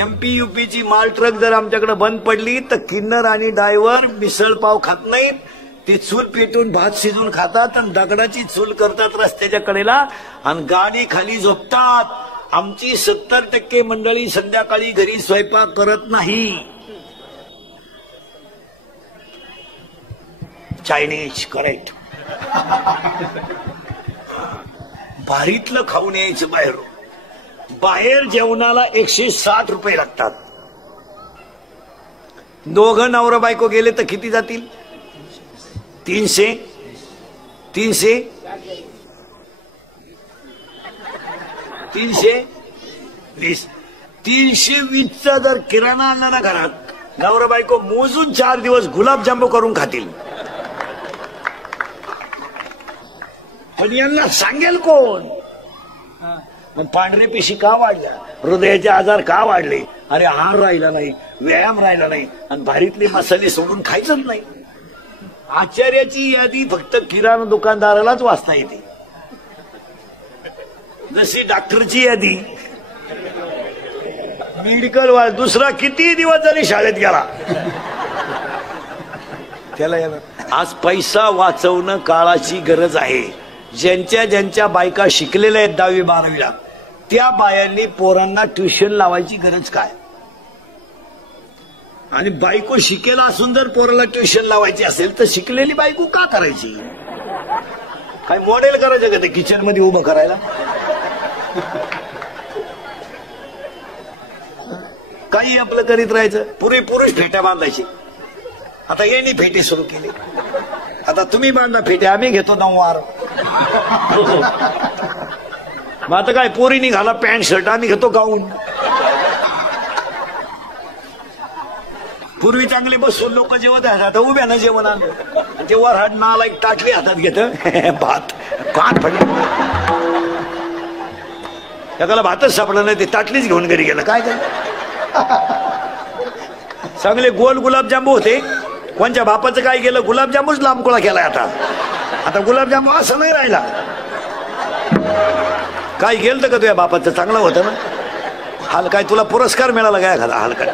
एमपी युपीची माल ट्रक जर आमच्याकडे बंद पडली तर किन्नर आणि ड्रायव्हर मिसळ पाव खात नाहीत. ते चूल पेटून भात शिजून खातात आणि दगडाची चूल करतात रस्त्याच्या कडेला आणि गाडी खाली झोपतात. आमची 70% मंडळी संध्याकाळी घरी स्वयंपाक करत नाही. Chinese correct. भारीतलं खाऊन यायचं बाहेरून. बाहेर जेवणाला 160 रुपये लागतात. दोघं नवरा बायको गेले तर किती जातील? 300 320. 320चा जर किराणा आणला ना घरात, नवरा बायको मोजून 4 दिवस गुलाबजांबू करून खातील. पण यांना सांगेल कोण? मग पांढरे पेशी का वाढल्या, हृदयाचे आजार का वाढले? अरे आहार राहिला नाही, व्यायाम राहिला नाही आणि भारीतले मसाले सोडून खायचंच नाही. आचार्याची यादी फक्त किराणा दुकानदारालाच वाचता येते, जशी डॉक्टरची यादी मेडिकल वाला दुसरा किती दिवस जरी शाळेत गेला त्याला आज पैसा वाचवणं काळाची गरज आहे. ज्यांच्या ज्यांच्या बायका शिकलेल्या आहेत 10वी 12वीला त्या बायांनी पोरांना ट्युशन लावायची गरज काय? आणि बायको शिकेला असून जर पोराला ट्युशन लावायची असेल तर शिकलेली बायको का करायची? काय मॉडेल करायचं का ते किचन मध्ये उभं करायला? काही आपलं करीत राहायचं. पूर्वी पुरुष फेट्या बांधायची, आता यांनी फेटे सुरू केले. आता तुम्ही बांधा फेटे, आम्ही घेतो नऊवार. मग आता काय पोरी निघाला पॅन्ट शर्ट, आम्ही घेतो गाऊन. पूर्वी चांगले बसून लोक जेवत आहेत, आता उभ्यानं जेवण आलं. ते वरहाड नाला एक ताटली हातात घेत भात काट पडले, एकाला भातच सापडलं नाही, ते ताटलीच घेऊन घरी गेलं. काय चांगले गोल गुलाबजांबू होते, कोणच्या बापाचं काय केलं, गुलाबजांबूच लांबकोळा केलाय. आता गुलाबजांबू असं नाही राहिला. काय गेलं तर का तुझ्या बापाचं चांगलं होतं ना, हाल काय तुला पुरस्कार मिळाला काय एखादा हलकट?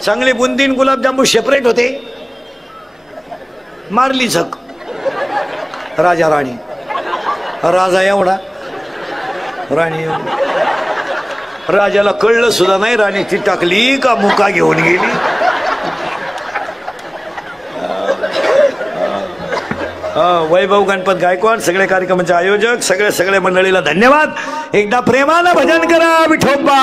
चांगले बुंदीन गुलाबजांबू सेपरेट होते, मारली झक. राजा राणी, राजा एवढा, राणी एवढा. राजाला कळलं सुद्धा नाही, राणी ती टाकली का मुका घेऊन गेली. वैभव गणपत गायकवाड, सगळे कार्यक्रमाचे आयोजक, सगळे मंडळीला धन्यवाद. एकदा प्रेमानं भजन करा विठोबा.